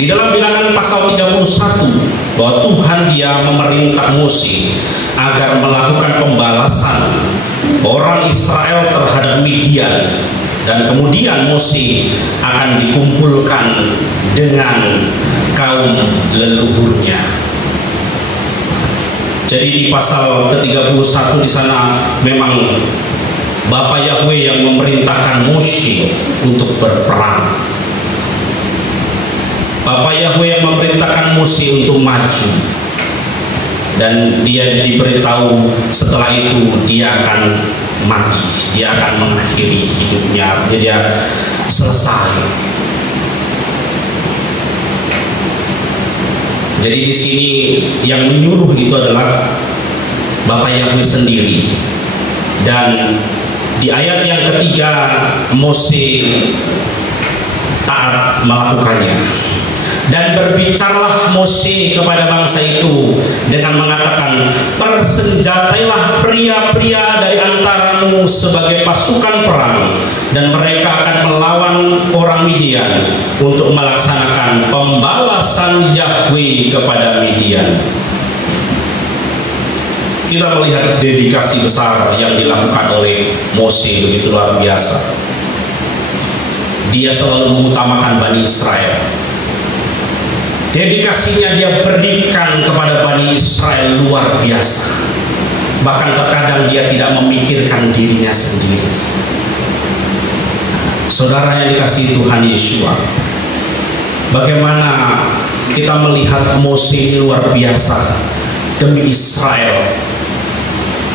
Di dalam Bilangan pasal 31 bahwa Tuhan dia memerintah Mose agar melakukan pembalasan orang Israel terhadap Midian, dan kemudian Mose akan dikumpulkan dengan kaum leluhurnya. Jadi di pasal ke-31 di sana memang Bapa Yahweh yang memerintahkan Mose untuk berperang. Bapa Yahweh yang memerintahkan Mose untuk maju. Dan dia diberitahu setelah itu dia akan mati, dia akan mengakhiri hidupnya, artinya dia selesai. Jadi di sini yang menyuruh itu adalah Bapa Yahweh sendiri. Dan di ayat yang ketiga Mose taat melakukannya. Dan berbicaralah Mose kepada bangsa itu dengan mengatakan, persenjatailah pria-pria dari antaramu sebagai pasukan perang, dan mereka akan melawan orang Midian untuk melaksanakan pembalasan Yahweh kepada Midian. Kita melihat dedikasi besar yang dilakukan oleh Mose, begitu luar biasa. Dia selalu mengutamakan Bani Israel. Dedikasinya dia berikan kepada Bani Israel luar biasa. Bahkan terkadang dia tidak memikirkan dirinya sendiri. Saudara yang dikasihi Tuhan Yesus, bagaimana kita melihat Mose ini luar biasa demi Israel.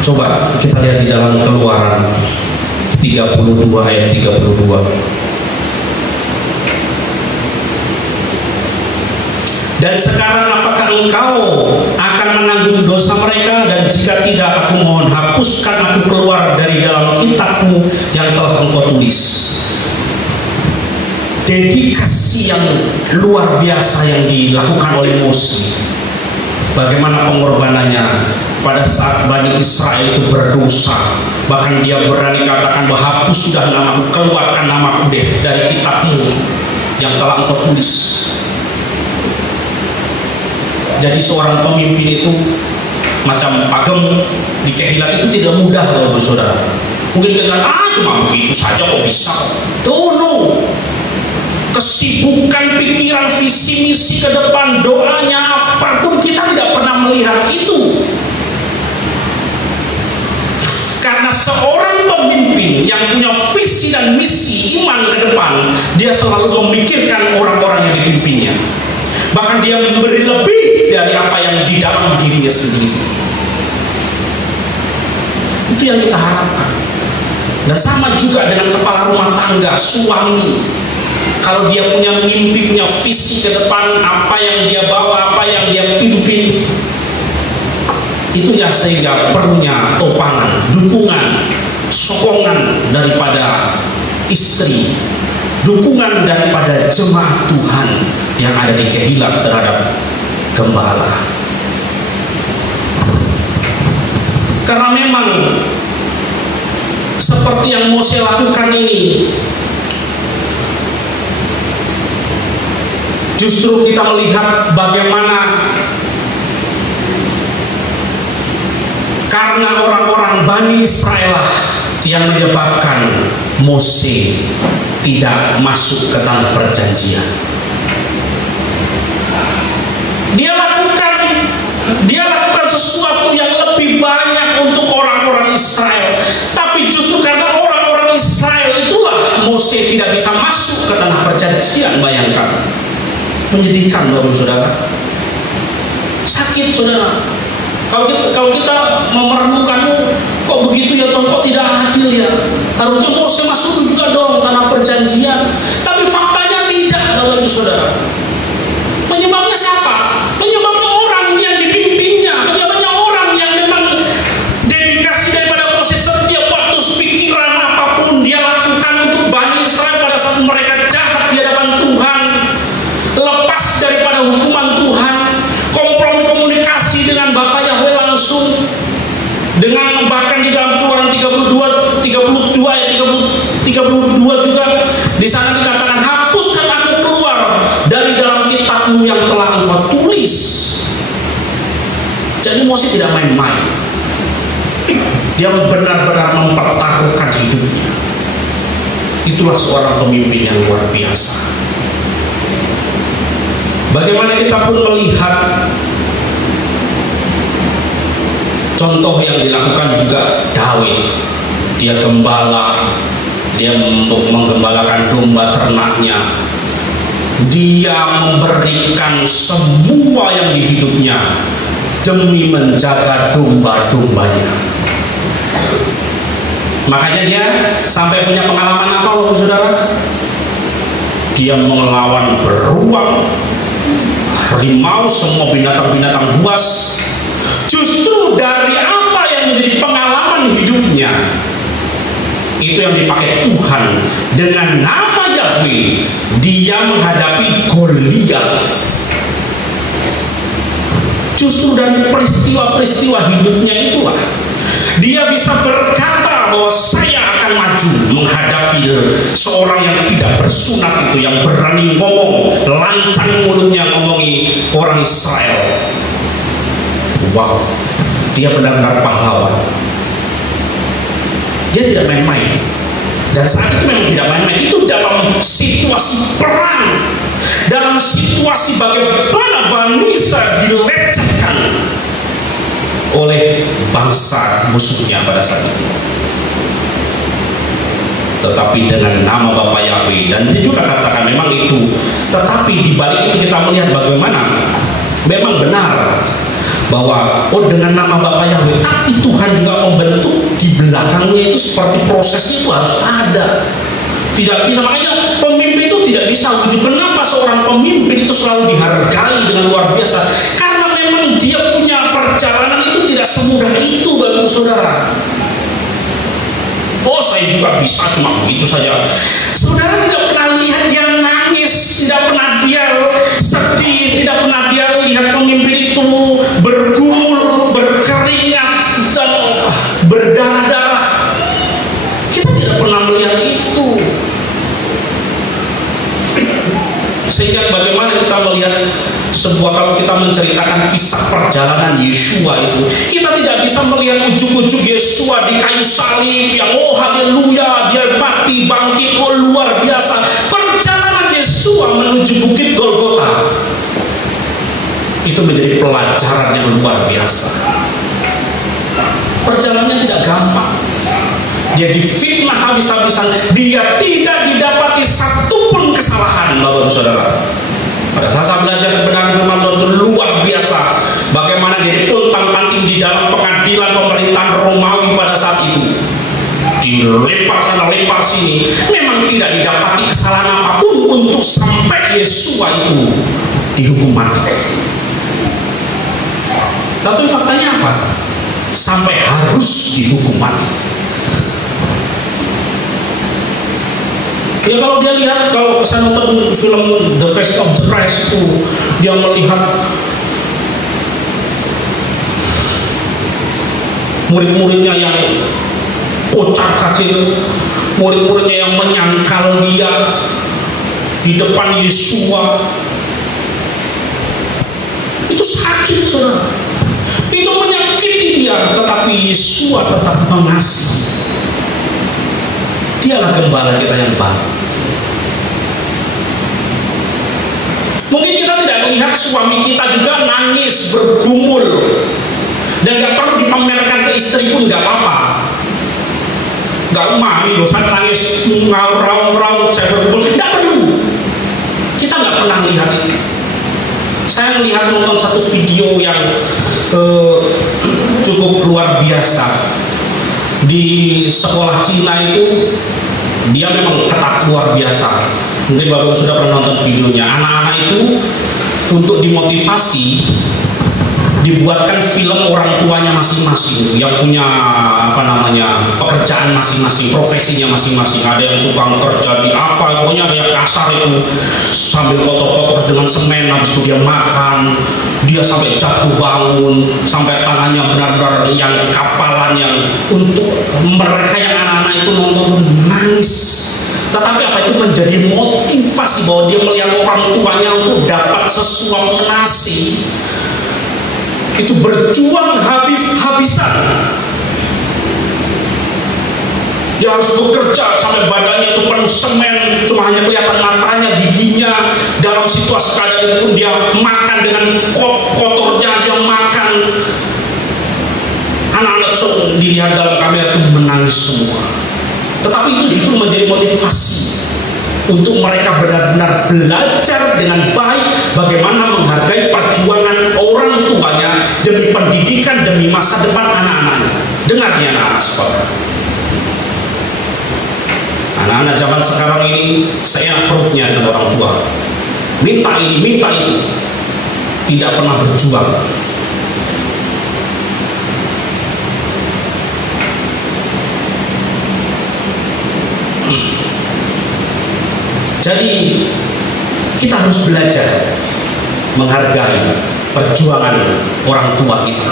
Coba kita lihat di dalam Keluaran 32 ayat 32. Dan sekarang apakah engkau akan menanggung dosa mereka, dan jika tidak, aku mohon hapuskan aku keluar dari dalam kitabmu yang telah engkau tulis. Dedikasi yang luar biasa yang dilakukan oleh Mose. Bagaimana pengorbanannya pada saat Bani Israel itu berdosa. Bahkan dia berani katakan bahwa hapus sudah namaku, keluarkan namaku deh dari kitabmu yang telah engkau tulis. Jadi seorang pemimpin itu macam pagem di kehilat itu tidak mudah loh saudara. Mungkin kita bilang, cuma begitu saja kok bisa. Oh no, kesibukan pikiran, visi misi ke depan, doanya apapun kita tidak pernah melihat itu. Karena seorang pemimpin yang punya visi dan misi iman ke depan, dia selalu memikirkan orang-orang yang dipimpinnya. Bahkan dia memberi lebih dari apa yang di dalam dirinya sendiri. Itu yang kita harapkan. Dan sama juga dengan kepala rumah tangga, suami. Kalau dia punya mimpi, punya visi ke depan, apa yang dia bawa, apa yang dia pimpin, itu ya sehingga perlunya topangan, dukungan, sokongan daripada istri, dukungan daripada jemaat Tuhan yang ada di kehilat terhadap gembala. Karena memang seperti yang Mose lakukan ini, justru kita melihat bagaimana karena orang-orang Bani Israel yang menyebabkan Mose tidak masuk ke tanah perjanjian. Dia lakukan sesuatu yang lebih banyak untuk orang-orang Israel, tapi justru karena orang-orang Israel itulah Mose tidak bisa masuk ke tanah perjanjian. Bayangkan, menyedihkan Bapak Saudara, sakit saudara. Kalau kita memerenungkan, kok begitu ya Tuhan, kok tidak adil ya, harusnya Mose masuk juga dong tanah perjanjian. Tapi faktanya tidak Bapak Ibu Saudara. Penyebabnya siapa? Penyebabnya orang yang dipimpinnya, penyebabnya orang yang memang dedikasi daripada Mose setiap waktu, pikiran apapun dia lakukan untuk Bani Israel pada saat mereka jahat di hadapan Tuhan, lepas daripada hukuman Tuhan, kompromi komunikasi dengan Bapa Yahweh langsung, dengan bahkan di dalam Keluaran 32 ayat 32 juga di sana dikatakan, hapuskan aku keluar dari dalam kitabmu yang telah engkau tulis. Jadi Mose tidak main-main, dia benar-benar mempertaruhkan hidupnya. Itulah seorang pemimpin yang luar biasa. Bagaimana kita pun melihat contoh yang dilakukan juga Daud. Dia gembala, dia menggembalakan domba ternaknya, dia memberikan semua yang di hidupnya demi menjaga domba-dombanya. Makanya dia sampai punya pengalaman apa Bapak Saudara? Dia melawan beruang, harimau, semua binatang-binatang buas. Justru dari apa yang menjadi pengalaman hidupnya, itu yang dipakai Tuhan dengan nama Yahweh, dia menghadapi Goliat. Justru dari peristiwa-peristiwa hidupnya itulah dia bisa berkata bahwa saya akan maju menghadapi seorang yang tidak bersunat itu, yang berani ngomong, lancang mulutnya ngomongi orang Israel. Wow, dia benar-benar pahlawan. Dia tidak main-main. Dan saat itu memang tidak main-main. Itu dalam situasi perang, dalam situasi bagaimana Bani Israel dilecehkan oleh bangsa musuhnya pada saat itu. Tetapi dengan nama Bapa Yahweh, dan dia juga katakan memang itu. Tetapi di balik itu kita melihat bagaimana memang benar bahwa dengan nama Bapa Yahweh, tapi Tuhan juga membentuk di belakangnya itu, seperti prosesnya itu harus ada. Tidak bisa, makanya pemimpin itu tidak bisa wujud. Kenapa seorang pemimpin itu selalu dihargai dengan luar biasa? Karena memang dia punya perjalanan itu tidak semudah itu Bapak Saudara. Oh, saya juga bisa, cuma begitu saja. Saudara tidak pernah lihat dia nangis, tidak pernah dia sedih, tidak pernah dia lihat pemimpin itu bergumul, berkeringat, dan berdarah-darah. Kita tidak pernah melihat itu. Sehingga bagaimana kita melihat sebuah, kalau kita menceritakan kisah perjalanan Yeshua itu, kita yang ujuk-ujuk Yesua di kayu salib, yang oh haleluya, dia mati bangkit, oh luar biasa. Perjalanan Yesua menuju bukit Golgota itu menjadi pelajaran yang luar biasa. Perjalanannya tidak gampang. Dia difitnah habis-habisan, dia tidak didapati satupun kesalahan, Bapak Ibu Saudara. Pada saat saya belajar kebenaran firman Tuhan itu luar biasa, bagaimana dia dipontang-panting di dalam pengadilan pemerintahan Romawi pada saat itu, dilempar sana lempar sini, memang tidak didapati kesalahan apapun untuk sampai Yesua itu dihukum mati. Tapi faktanya apa? Sampai harus dihukum mati. Ya kalau dia lihat, kalau saya nonton film The Face of the Christ itu, dia melihat murid-muridnya yang kocak-kacir, murid-muridnya yang menyangkal dia di depan Yesua, itu sakit, saudara. Itu menyakiti dia, tetapi Yesua tetap mengasihi. Dialah gembala kita yang baik. Mungkin kita tidak melihat suami kita juga nangis, bergumul, dan gak perlu dipamerkan ke istri pun gak apa-apa. Gak mami dosa nangis, raung-raung, saya bergumul, gak perlu. Kita gak pernah lihat itu. Saya melihat nonton satu video yang cukup luar biasa. Di sekolah Cina itu dia memang ketat luar biasa. Mungkin Bapak sudah pernah nonton videonya. Anak-anak itu untuk dimotivasi dibuatkan film orang tuanya masing-masing yang punya pekerjaan masing-masing, profesinya masing-masing. Ada yang tukang kerja di apa, pokoknya yang kasar itu, sambil kotor-kotor dengan semen, habis itu dia makan, dia sampai jatuh bangun, sampai tangannya benar-benar yang kapalan, yang untuk mereka yang anak-anak itu nonton nangis. Tetapi apa itu menjadi motivasi bahwa dia melihat orang tuanya untuk dapat sesuap nasi, itu berjuang habis-habisan. Dia harus bekerja sampai badannya itu penuh semen, cuma hanya kelihatan matanya, giginya. Dalam situasi keadaan itu pun dia makan dengan kotornya, dia makan. Anak-anak dilihat dalam kamera itu menangis semua. Tetapi itu justru menjadi motivasi untuk mereka benar-benar belajar dengan baik bagaimana menghargai perjuangan orang tuanya demi pendidikan, demi masa depan anak-anaknya. Dengar nih anak-anak sekolah. Anak-anak zaman sekarang ini seenak perutnya dengan orang tua. Minta ini, minta itu. Tidak pernah berjuang. Jadi kita harus belajar menghargai perjuangan orang tua kita.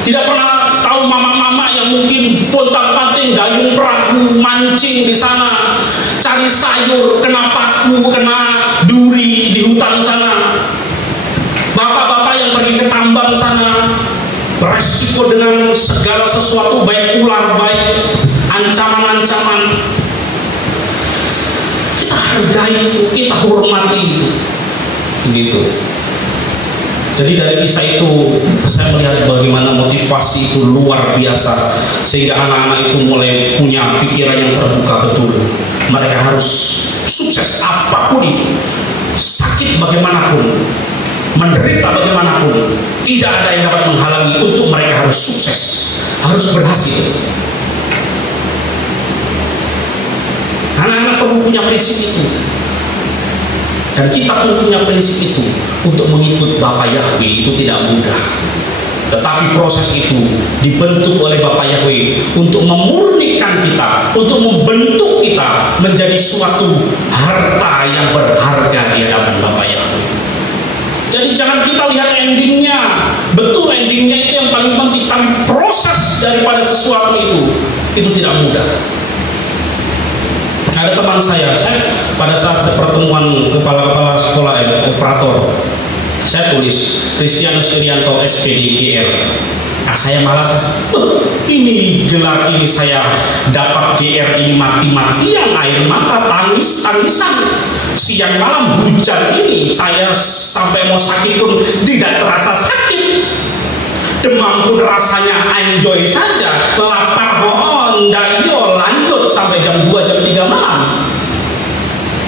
Tidak pernah tahu mama-mama yang mungkin pontang-panting gayung perahu mancing di sana, cari sayur, kena paku, kena duri di hutan sana. Bapak-bapak yang pergi ke tambang sana, beresiko dengan segala sesuatu, baik ular, baik ancaman-ancaman. Kita hargai itu, kita hormati itu, begitu. Jadi dari kisah itu saya melihat bagaimana motivasi itu luar biasa, sehingga anak-anak itu mulai punya pikiran yang terbuka betul. Mereka harus sukses apapun itu, sakit bagaimanapun, menderita bagaimanapun, tidak ada yang dapat menghalangi untuk mereka harus sukses, harus berhasil. Anak-anak perlu punya prinsip itu, dan kita pun punya prinsip itu. Untuk mengikut Bapak Yahweh itu tidak mudah, tetapi proses itu dibentuk oleh Bapak Yahweh untuk memurnikan kita, untuk membentuk kita menjadi suatu harta yang berharga di hadapan Bapak Yahweh. Jadi jangan kita lihat endingnya, betul endingnya itu yang paling penting, tapi proses daripada sesuatu itu tidak mudah. Ada teman saya pada saat pertemuan kepala-kepala sekolah operator, saya tulis Kristianus Irianto SPD GR. Nah, saya malas, ini gelar ini saya dapat GR ini mati-matian, air mata, tangis-tangisan, siang malam hujan ini saya sampai mau sakit pun tidak terasa sakit, demam pun rasanya enjoy saja, lapar ndak iyo lanjut sampai jam 2 jam 3 malam.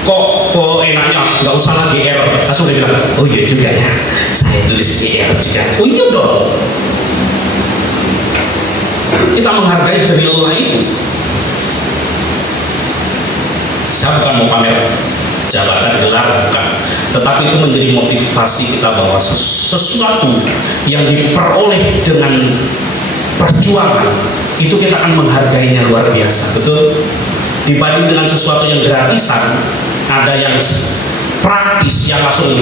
Kok enaknya nggak usah lagi GR, langsung dia bilang, oh iya juga ya, saya tulis GR juga. Oh iya dong. Kita menghargai jerih lelah itu. Saya bukan mau pamer jabatan gelar, bukan, tetapi itu menjadi motivasi kita bahwa sesuatu yang diperoleh dengan perjuangan itu kita akan menghargainya luar biasa, betul? Dibanding dengan sesuatu yang gratisan, ada yang praktis yang langsung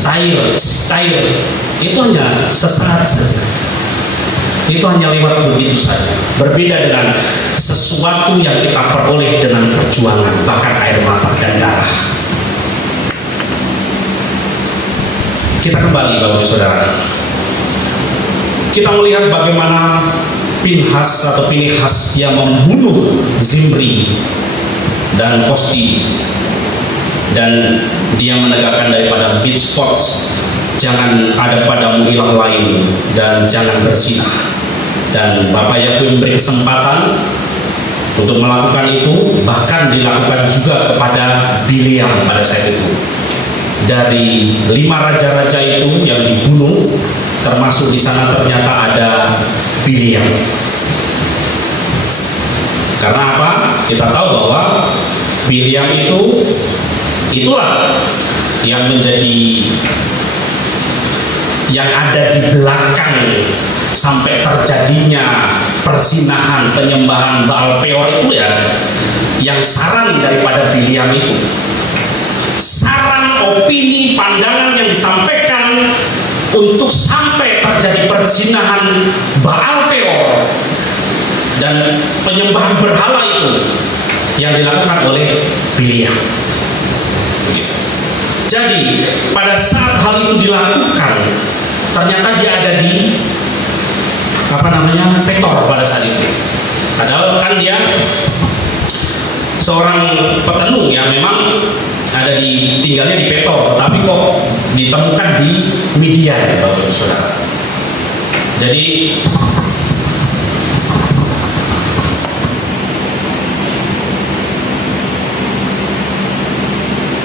cair, itu hanya sesaat saja. Itu hanya lewat begitu saja. Berbeda dengan sesuatu yang kita peroleh dengan perjuangan, bahkan air mata dan darah. Kita kembali Bapak Ibu Saudara. Kita melihat bagaimana Pinhas yang membunuh Zimri dan Kosti, dan dia menegakkan daripada Bidsford, jangan ada padamu ilah lain dan jangan berzinah. Dan Bapak Yakub memberi kesempatan untuk melakukan itu, bahkan dilakukan juga kepada Bileam pada saat itu. Dari 5 raja-raja itu yang dibunuh, termasuk di sana ternyata ada Bileam. Karena apa? Kita tahu bahwa Bileam itulah yang menjadi, yang ada di belakang sampai terjadinya perzinahan, penyembahan Baal Peor itu ya, yang saran daripada Bileam itu, saran, opini, pandangan yang disampaikan untuk sampai terjadi perzinahan Baal Peor dan penyembahan berhala itu yang dilakukan oleh Bileam. Jadi pada saat hal itu dilakukan, ternyata dia ada di Petor pada saat itu. Padahal kan dia seorang petenung ya, memang ada tinggalnya di Petor, tetapi kok ditemukan di Midian, Bapak Ibu Saudara. Jadi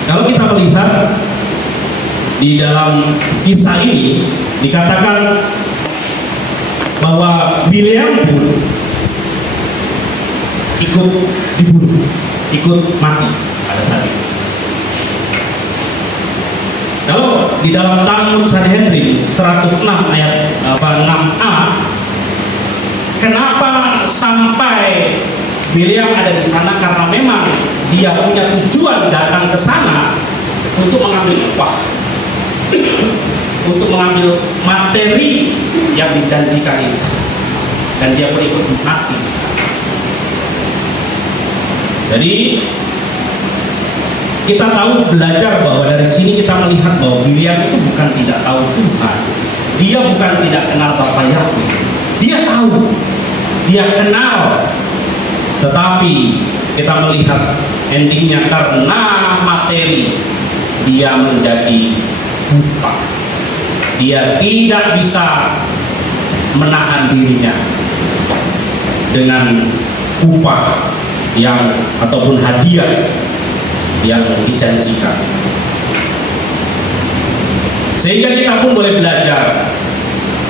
kalau kita melihat di dalam kisah ini dikatakan bahwa Bileam pun ikut dibunuh, ikut mati pada saat itu. Kalau di dalam Talmud Sanhedrin 106 ayat 6a, kenapa sampai Bileam ada di sana? Karena memang dia punya tujuan datang ke sana untuk mengambil upah, untuk mengambil materi yang dijanjikan itu, dan dia pun ikut mati di sana. Jadi kita tahu, belajar bahwa dari sini kita melihat bahwa Bileam itu bukan tidak tahu Tuhan, dia bukan tidak kenal Bapa Yahweh, dia tahu, dia kenal, tetapi kita melihat endingnya karena materi dia menjadi buta. Dia tidak bisa menahan dirinya dengan upah yang ataupun hadiah yang dijanjikan. Sehingga kita pun boleh belajar,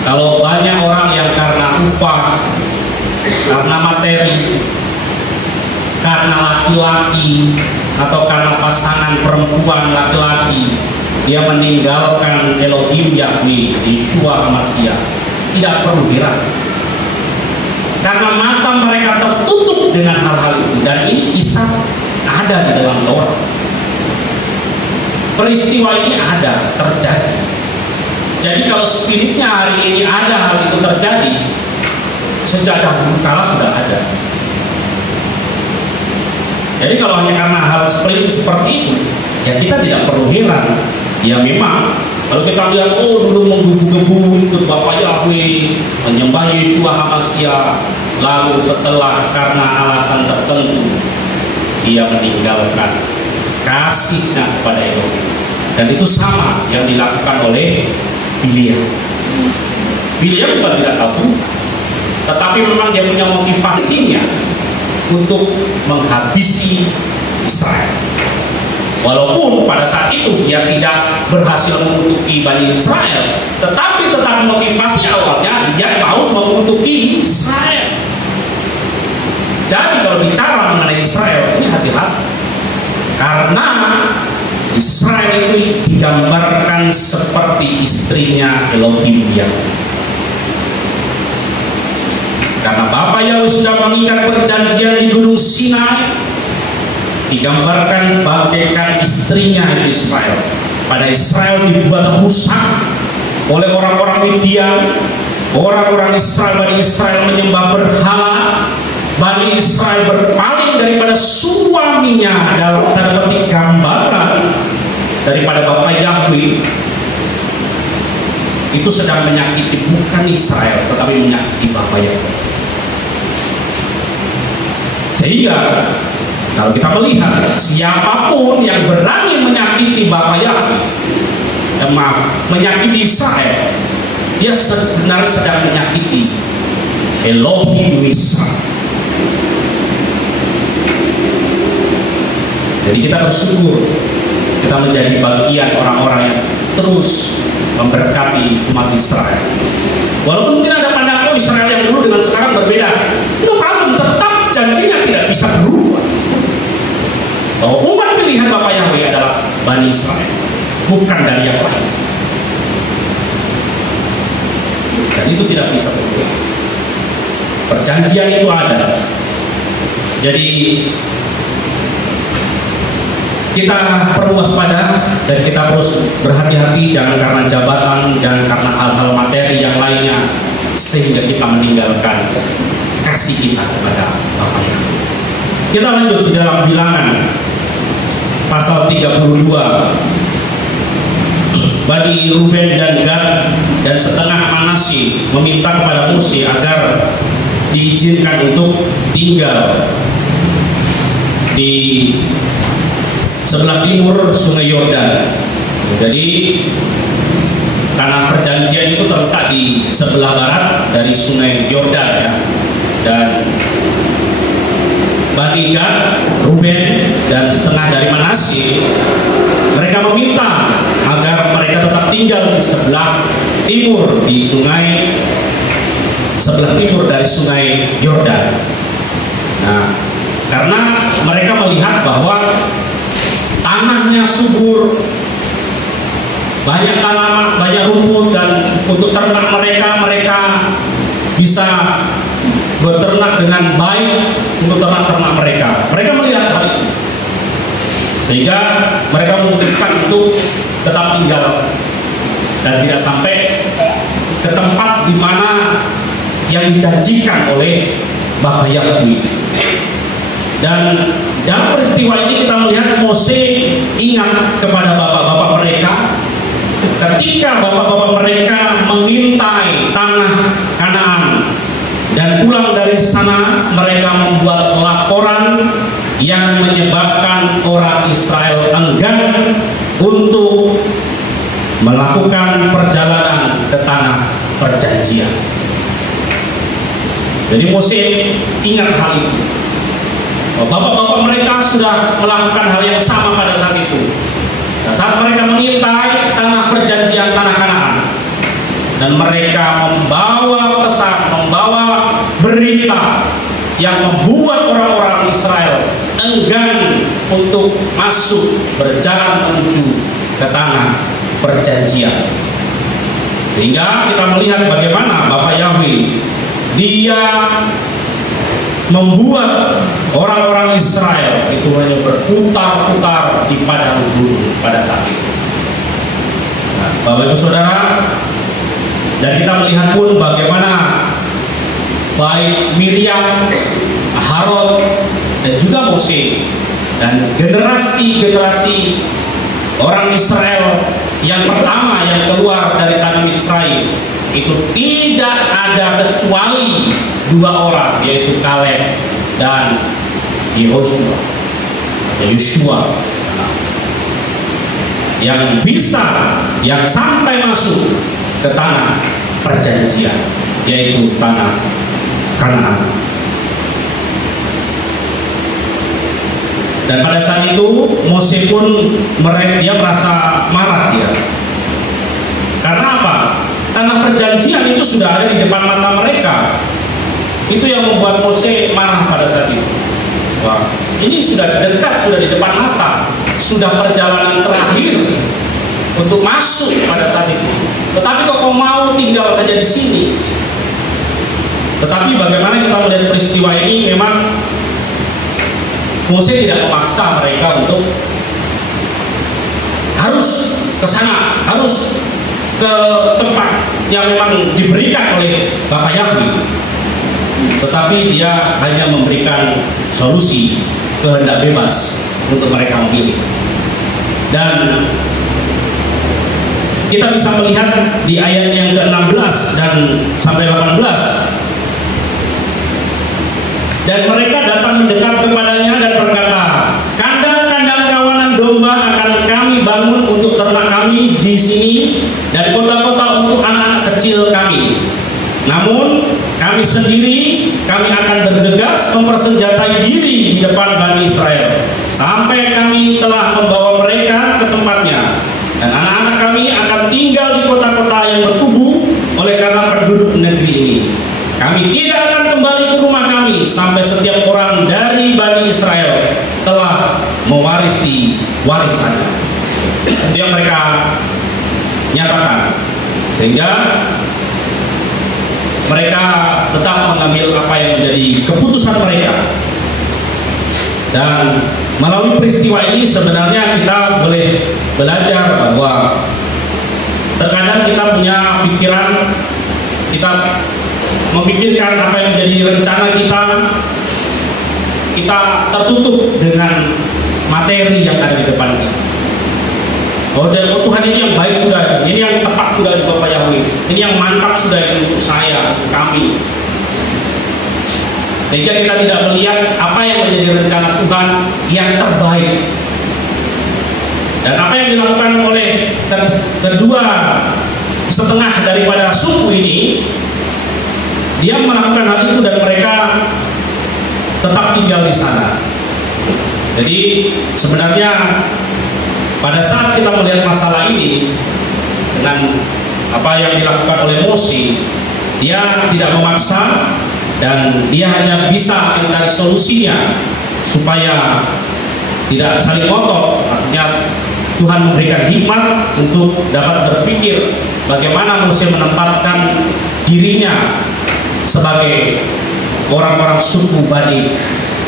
kalau banyak orang yang karena upah, karena materi, karena laki-laki atau karena pasangan perempuan laki-laki, dia meninggalkan Elohim Yahweh, Yeshua HaMashiach, tidak perlu heran, karena mata mereka tertutup dengan hal-hal itu. Dan ini kisah ada di dalam Taurat. Peristiwa ini ada, terjadi. Jadi kalau spiritnya hari ini ada hal itu terjadi, sejak dahulu kala sudah ada. Jadi kalau hanya karena hal seperti itu, ya kita tidak perlu heran. Ya memang Kalau kita lihat, oh dulu menggebu-gebu ikut Bapak Yahweh, menyembah Yeshua HaMashiach, lalu setelah karena alasan tertentu dia meninggalkan kasihnya kepada Elohim. Dan itu sama yang dilakukan oleh Bileam. Bileam bukan tidak tahu, tetapi memang dia punya motivasinya untuk menghabisi Israel. Walaupun pada saat itu dia tidak berhasil mengutuki Bani Israel, tetapi tetap motivasi awalnya dia mau mengutuki Israel. Jadi kalau bicara mengenai Israel, ini hati-hati, karena Israel itu digambarkan seperti istrinya Elohim Yahweh. Karena Bapa Yahweh sudah mengikat perjanjian di Gunung Sinai, digambarkan bagaikan istrinya Israel. Pada Israel dibuat rusak oleh orang-orang Midian. Orang-orang Israel, Bani Israel menyembah berhala. Bani Israel berpaling daripada suaminya, dalam tanda petik gambaran daripada Bapa Yahweh. Itu sedang menyakiti bukan Israel, tetapi menyakiti Bapa Yahweh. Sehingga kalau kita melihat siapapun yang berani menyakiti Bapa Yahweh, menyakiti Israel, dia sebenarnya sedang menyakiti Elohim Israel. Jadi kita bersyukur kita menjadi bagian orang-orang yang terus memberkati umat Israel. Walaupun mungkin ada pandangan Israel yang dulu dengan sekarang berbeda, itu problem, tetap janjinya tidak bisa berubah. Bahwa umat pilihan Bapa Yahweh adalah Bani Israel, bukan dari yang lain. Dan itu tidak bisa berubah. Perjanjian itu ada. Jadi kita perlu waspada dan kita harus berhati-hati, jangan karena jabatan, jangan karena hal-hal materi yang lainnya, sehingga kita meninggalkan kasih kita kepada Bapa Yahweh. Kita lanjut di dalam Bilangan pasal 32. Bani Ruben dan Gad dan setengah Manasye meminta kepada Mose agar diizinkan untuk tinggal di sebelah timur Sungai Yordan. Jadi tanah perjanjian itu terletak di sebelah barat dari Sungai Yordan, ya. Dan Bani Gad, Ruben dan setengah dari Manasye, mereka meminta agar mereka tetap tinggal di sebelah timur, di sungai sebelah timur dari Sungai Yordan. Nah, karena mereka melihat bahwa tanahnya subur, banyak tanaman, banyak rumput, dan untuk ternak mereka bisa berternak dengan baik untuk ternak-ternak mereka. Mereka melihat hal itu, sehingga mereka memutuskan untuk tetap tinggal dan tidak sampai ke tempat di mana yang dijanjikan oleh Bapa Yahweh. Dan dalam peristiwa ini kita melihat Mose ingat kepada bapak-bapak mereka ketika bapak-bapak mereka mengintai tanah Kanaan, dan pulang dari sana mereka membuat laporan yang menyebabkan orang Israel enggan untuk melakukan perjalanan ke tanah perjanjian. Jadi Mose ingat hal itu. Bapak-bapak mereka sudah melakukan hal yang sama pada saat itu. Saat mereka mengintai tanah perjanjian, tanah Kanaan, dan mereka membawa pesan, membawa berita yang membuat orang-orang Israel enggan untuk masuk berjalan menuju ke tanah perjanjian. Sehingga kita melihat bagaimana Bapa Yahweh dia membuat orang-orang Israel itu hanya berputar-putar di padang gurun pada saat itu. Nah, Bapak Ibu Saudara, dan kita melihat pun bagaimana baik Miriam, Harun, dan juga Mose, dan generasi-generasi orang Israel yang pertama yang keluar dari tanah Mitzrayim itu tidak ada kecuali 2 orang, yaitu Kaleb dan Yosua, yang sampai masuk ke tanah perjanjian, yaitu tanah Kanaan. Dan pada saat itu Mose pun dia merasa marah dia. Karena apa? Tanah perjanjian itu sudah ada di depan mata mereka. Itu yang membuat Mose marah pada saat itu. Wah, ini sudah dekat, sudah di depan mata, sudah perjalanan terakhir untuk masuk pada saat itu. Tetapi kok kau mau tinggal saja di sini? Tetapi bagaimana kita melihat peristiwa ini, memang Mose tidak memaksa mereka untuk harus ke sana, harus ke tempat yang memang diberikan oleh Bapak Yahweh. Tetapi dia hanya memberikan solusi kehendak bebas untuk mereka memilih. Dan kita bisa melihat di ayat yang ke-16 dan sampai 18. Dan mereka datang mendekat kepadanya dan berkata, kandang-kandang kawanan domba akan kami bangun untuk ternak kami di sini, dan kota-kota untuk anak-anak kecil kami. Namun kami sendiri, kami akan bergegas mempersenjatai diri di depan Bani Israel, sampai kami telah membawa mereka ke tempatnya. Dan anak-anak kami akan tinggal di kota-kota yang bertubuh oleh karena penduduk negeri ini. Kami tidak akan kembali ke rumah kami sampai setiap orang dari Bani Israel telah mewarisi warisannya. Itu yang mereka nyatakan. Sehingga mereka tetap mengambil apa yang menjadi keputusan mereka. Dan melalui peristiwa ini sebenarnya kita boleh belajar bahwa terkadang kita punya pikiran, kita memikirkan apa yang menjadi rencana kita tertutup dengan materi yang ada di depan kita. Oh Tuhan, ini yang baik sudah, ini yang tepat sudah di Bapak Yahweh, ini yang mantap sudah itu untuk saya, untuk kami. Sehingga kita tidak melihat apa yang menjadi rencana Tuhan yang terbaik. Dan apa yang dilakukan oleh kedua setengah daripada suku ini, dia melakukan hal itu dan mereka tetap tinggal di sana. Jadi sebenarnya pada saat kita melihat masalah ini dengan apa yang dilakukan oleh Mose, dia tidak memaksa dan dia hanya bisa mencari solusinya supaya tidak saling ngotot. Artinya Tuhan memberikan hikmat untuk dapat berpikir bagaimana Mose menempatkan dirinya sebagai orang-orang suku Bani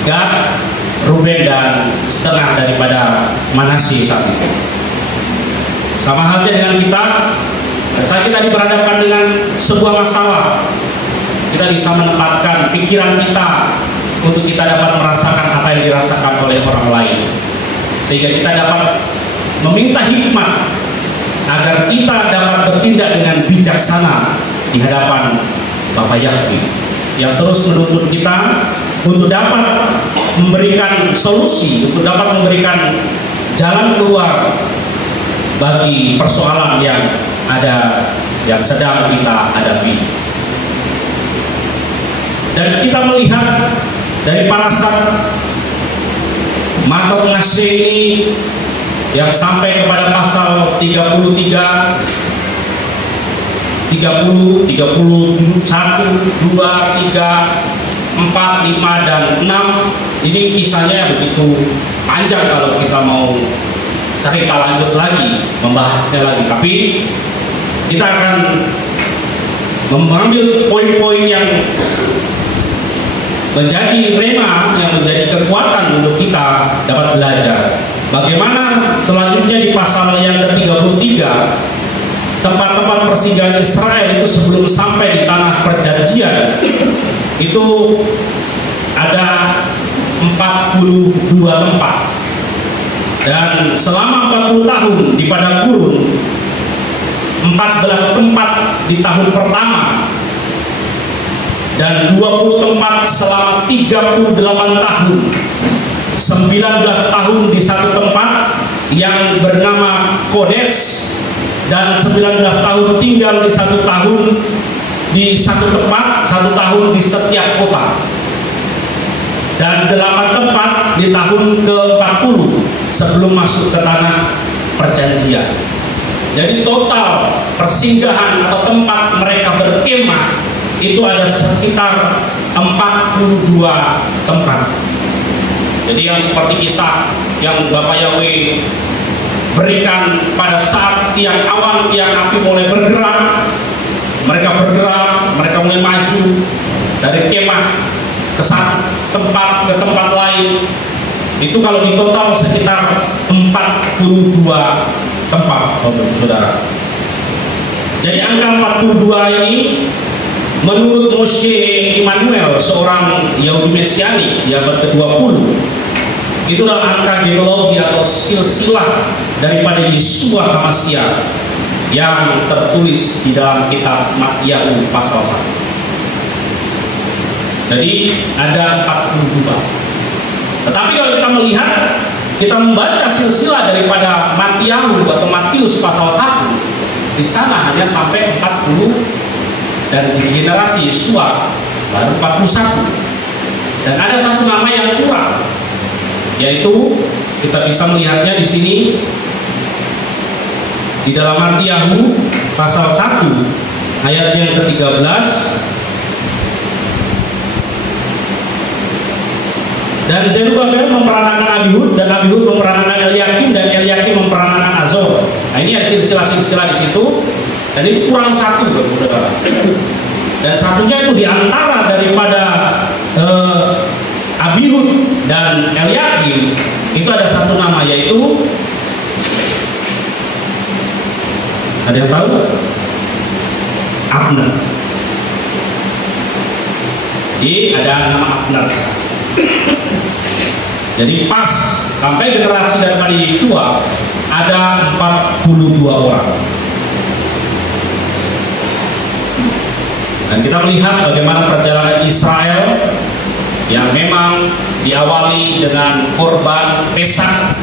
Gad, Ruben, dan setengah daripada Manasye saat itu. Sama halnya dengan kita, saat kita diperhadapkan dengan sebuah masalah, kita bisa menempatkan pikiran kita untuk kita dapat merasakan apa yang dirasakan oleh orang lain, sehingga kita dapat meminta hikmat agar kita dapat bertindak dengan bijaksana di hadapan Bapak Yahweh yang terus menuntut kita untuk dapat memberikan solusi, untuk dapat memberikan jalan keluar bagi persoalan yang ada, yang sedang kita hadapi. Dan kita melihat dari parasat Mata Manasye ini yang sampai kepada pasal 33, 30, 31, 2, 3, 4, 5, dan 6. Ini kisahnya begitu panjang kalau kita mau cerita lanjut lagi, membahasnya lagi. Tapi kita akan mengambil poin-poin yang menjadi rema, yang menjadi kekuatan untuk kita dapat belajar bagaimana selanjutnya di pasal yang ke-33, tempat-tempat persinggahan Israel itu sebelum sampai di tanah perjanjian itu ada 42 tempat, dan selama 40 tahun di padang gurun 14 tempat di tahun pertama, dan 20 tempat selama 38 tahun, 19 tahun di satu tempat yang bernama Kodes, dan 19 tahun tinggal di satu tahun di satu tempat, 1 tahun di setiap kota, dan 8 tempat di tahun ke-40 sebelum masuk ke tanah perjanjian. Jadi total persinggahan atau tempat mereka berkemah itu ada sekitar 42 tempat. Jadi yang seperti kisah yang Bapak Yahweh berikan pada saat tiang awan, tiang api mulai bergerak, mereka mulai maju dari kemah ke satu tempat ke tempat lain. Itu kalau di total sekitar 42 tempat, saudara. Jadi angka 42 ini menurut Moshe Immanuel, seorang Yahudi Mesiani di abad ke-20, itulah angka genealogi atau silsilah daripada Yeshua HaMashiach yang tertulis di dalam kitab Matyahu pasal 1. Jadi ada 42. Tetapi kalau kita melihat, kita membaca silsilah daripada Matyahu atau Matius pasal 1, di sana hanya sampai 40, dan di generasi Yeshua baru 41. Dan ada satu nama yang kurang, yaitu kita bisa melihatnya di sini di dalam Matyahu pasal 1 ayat yang ke-13. Dan Zerubabel memperanakan Abihud, dan Abihud memperanakan Eliakim, dan Eliakim memperanakan Azor. Nah, ini ada silsilah-silsilah di situ, dan itu kurang satu, saudara. Dan satunya itu diantara daripada Abihud dan Eliakim, itu ada satu nama, yaitu, ada yang tahu? Abner. Jadi ada nama Abner. Jadi pas sampai generasi daripada Yeshua ada 42 orang. Dan kita melihat bagaimana perjalanan Israel yang memang diawali dengan korban Pesak,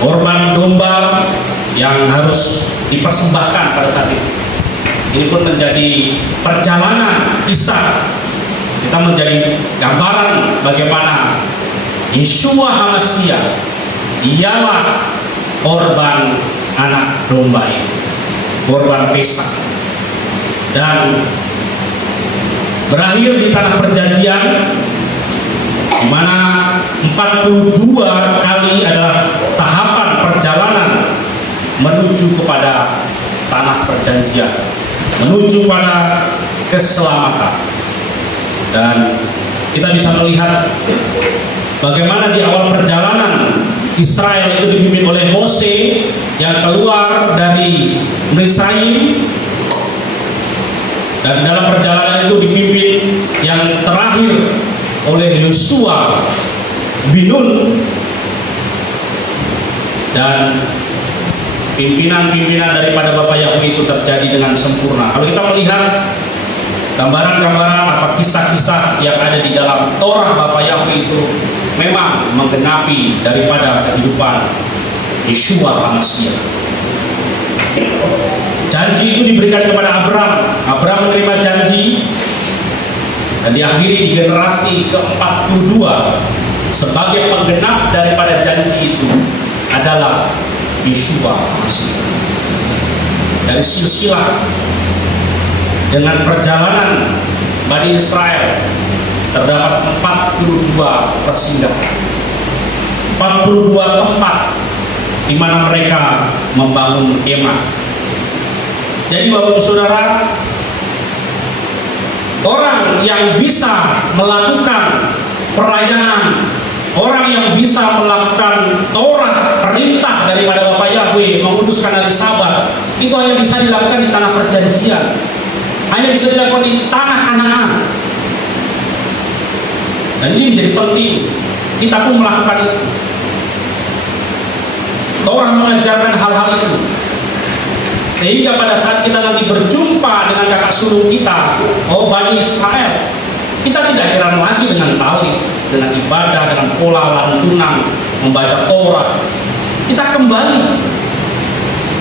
korban domba yang harus dipersembahkan pada saat itu. Ini pun menjadi perjalanan kisah. Kita menjadi gambaran bagaimana Yeshua HaMashiach ialah korban anak domba ini, korban Pesak, dan berakhir di tanah perjanjian, di mana 42 kali adalah tahapan perjalanan menuju kepada tanah perjanjian, menuju pada keselamatan. Dan kita bisa melihat bagaimana di awal perjalanan Israel itu dipimpin oleh Mose yang keluar dari Misraim, dan dalam perjalanan itu dipimpin yang terakhir oleh Yosua bin Nun, dan pimpinan-pimpinan daripada Bapak Yahweh itu terjadi dengan sempurna. Kalau kita melihat gambaran-gambaran apa kisah-kisah yang ada di dalam Torah Bapak Yahweh itu memang menggenapi daripada kehidupan Yeshua HaMashiach. Janji itu diberikan kepada Abraham. Abraham menerima janji, dan diakhiri di generasi ke-42 sebagai penggenap daripada janji itu adalah Yeshua HaMashiach. Dari silsilah dengan perjalanan Bani Israel terdapat 42 persinggahan, 42 tempat di mana mereka membangun kemah. Jadi Bapak Ibu Saudara, orang yang bisa melakukan perayaan, orang yang bisa melakukan Torah, perintah daripada Bapak Yahweh menguduskan hari Sabat, itu hanya bisa dilakukan di tanah perjanjian, hanya bisa dilakukan di tanah Kanaan. Dan ini menjadi penting, kita pun melakukan itu. Torah mengajarkan hal-hal itu, Sehingga pada saat kita nanti berjumpa dengan kakak sulung kita, oh Bani Israel, kita tidak heran lagi dengan tali, dengan ibadah, dengan pola lantunan, membaca Taurat. Kita kembali,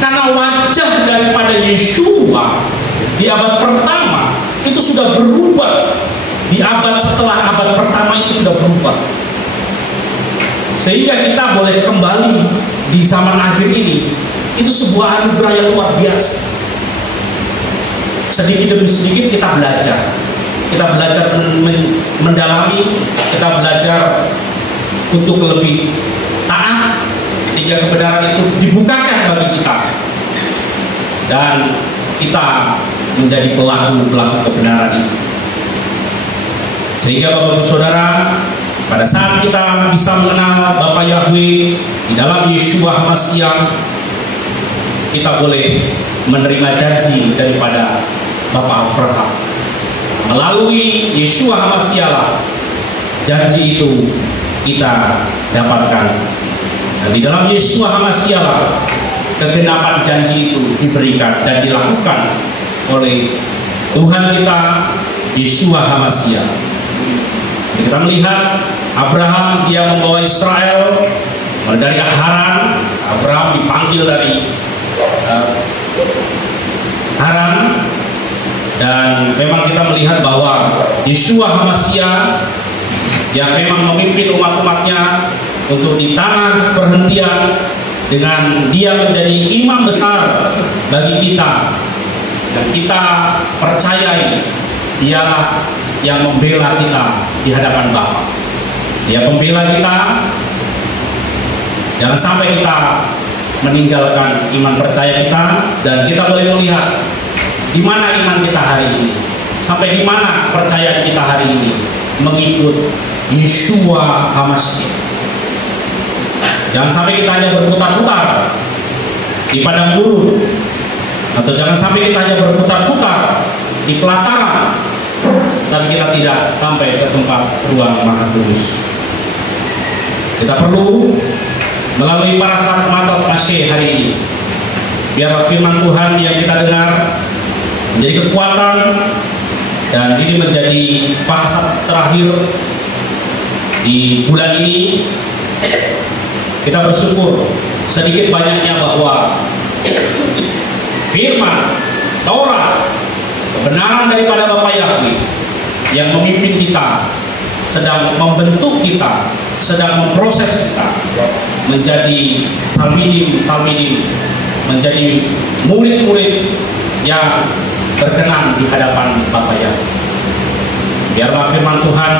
karena wajah daripada Yeshua di abad pertama itu sudah berubah. Di abad setelah abad pertama itu sudah berubah. Sehingga kita boleh kembali di zaman akhir ini. Itu sebuah anugerah yang luar biasa. Sedikit demi sedikit kita belajar. Kita belajar mendalami, kita belajar untuk lebih taat, sehingga kebenaran itu dibukakan bagi kita. Dan kita menjadi pelaku-pelaku kebenaran ini. Sehingga Bapak-Ibu Saudara, pada saat kita bisa mengenal Bapa Yahweh di dalam Yeshua HaMashiach, kita boleh menerima janji daripada Bapa Abraham. Melalui Yeshua HaMashiach, janji itu kita dapatkan. Dan di dalam Yeshua HaMashiach, kegenapan janji itu diberikan dan dilakukan oleh Tuhan kita Yeshua HaMashiach. Kita melihat Abraham, dia membawa Israel dari Haran. Abraham dipanggil dari Haran, dan memang kita melihat bahwa Yeshua HaMashiach yang memang memimpin umat-umatnya untuk di tanah perhentian, dengan dia menjadi imam besar bagi kita, dan kita percayai dialah yang membela kita di hadapan Bapa. Dia membela kita. Jangan sampai kita meninggalkan iman percaya kita, dan kita boleh melihat di mana iman kita hari ini, sampai di mana percayaan kita hari ini mengikut Yeshua HaMashiach. Jangan sampai kita hanya berputar-putar di padang gurun, atau jangan sampai kita hanya berputar-putar di pelataran, tapi kita tidak sampai ke tempat ruang Maha Kudus. Kita perlu melalui parasat Matot Masih hari ini, biarlah firman Tuhan yang kita dengar menjadi kekuatan, dan ini menjadi parasat terakhir di bulan ini. Kita bersyukur sedikit banyaknya bahwa firman Taurat, kebenaran daripada Bapa Yahweh yang memimpin kita, sedang membentuk kita, sedang memproses kita menjadi talmidim, menjadi murid-murid yang berkenan di hadapan Bapa Yahweh. Biarlah firman Tuhan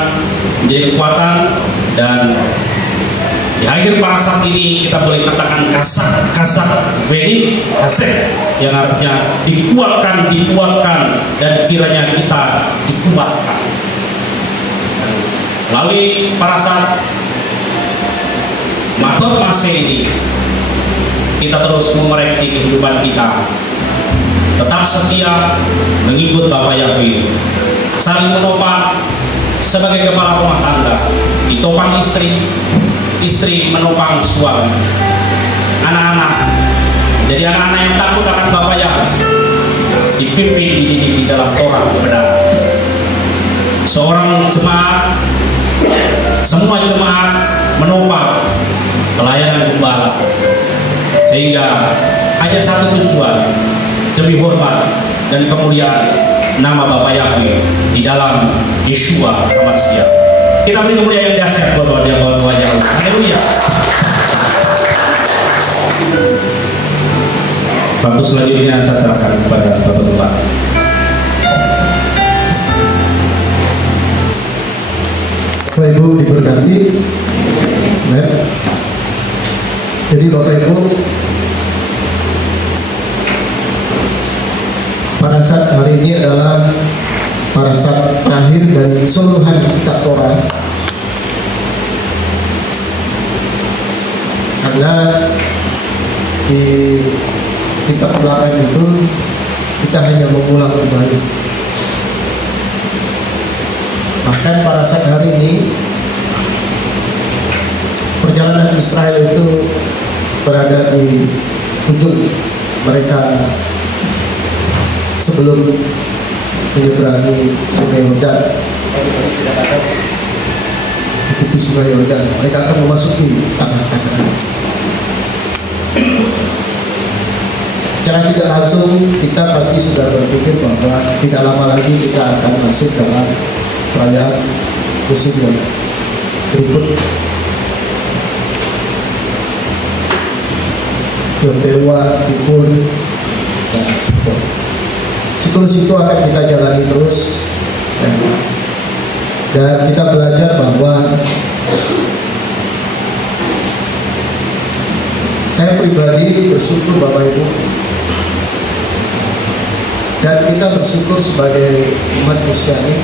menjadi kekuatan, dan di akhir parasat ini kita boleh katakan kasat venin haseh, yang artinya dikuatkan, dan kiranya kita dikuatkan. Melalui parasat Matot Masih ini, kita terus mengoreksi kehidupan kita, tetap setia mengikut Bapa Yahweh, saling menopang sebagai kepala rumah tangga, ditopang istri, istri menopang suami, anak-anak jadi anak-anak yang takut akan Bapa Yahweh, dipimpin, dididik di dalam Torah kebenaran. Seorang jemaat, semua jemaat menopang pelayanan gembala, sehingga hanya satu tujuan, demi hormat dan kemuliaan nama Bapa Yahweh di dalam Yeshua HaMashiach. Kita beri kemuliaan yang dahsyat buat wajah. Haleluya. Waktu selanjutnya saya serahkan kepada Bapak-Bapak. Bapak Ibu diberkati. Jadi Bapak Ibu, pada saat hari ini adalah pada saat terakhir dari keseluruhan kitab Torah, karena di kitab Ulangan itu kita hanya mengulang kembali. Bahkan pada saat hari ini perjalanan Israel itu berada di ujung, mereka sebelum menyeberangi Sungai Yordan, di tepi Sungai Yordan, mereka akan memasuki tanah Kanaan. Secara tidak langsung kita pasti sudah berpikir bahwa tidak lama lagi kita akan masuk dalam perayaan musim yang berikut, Yom Teruah, Kipur, siklus itu akan kita jalani terus, dan kita belajar bahwa saya pribadi bersyukur Bapak Ibu, dan kita bersyukur sebagai umat Kristiani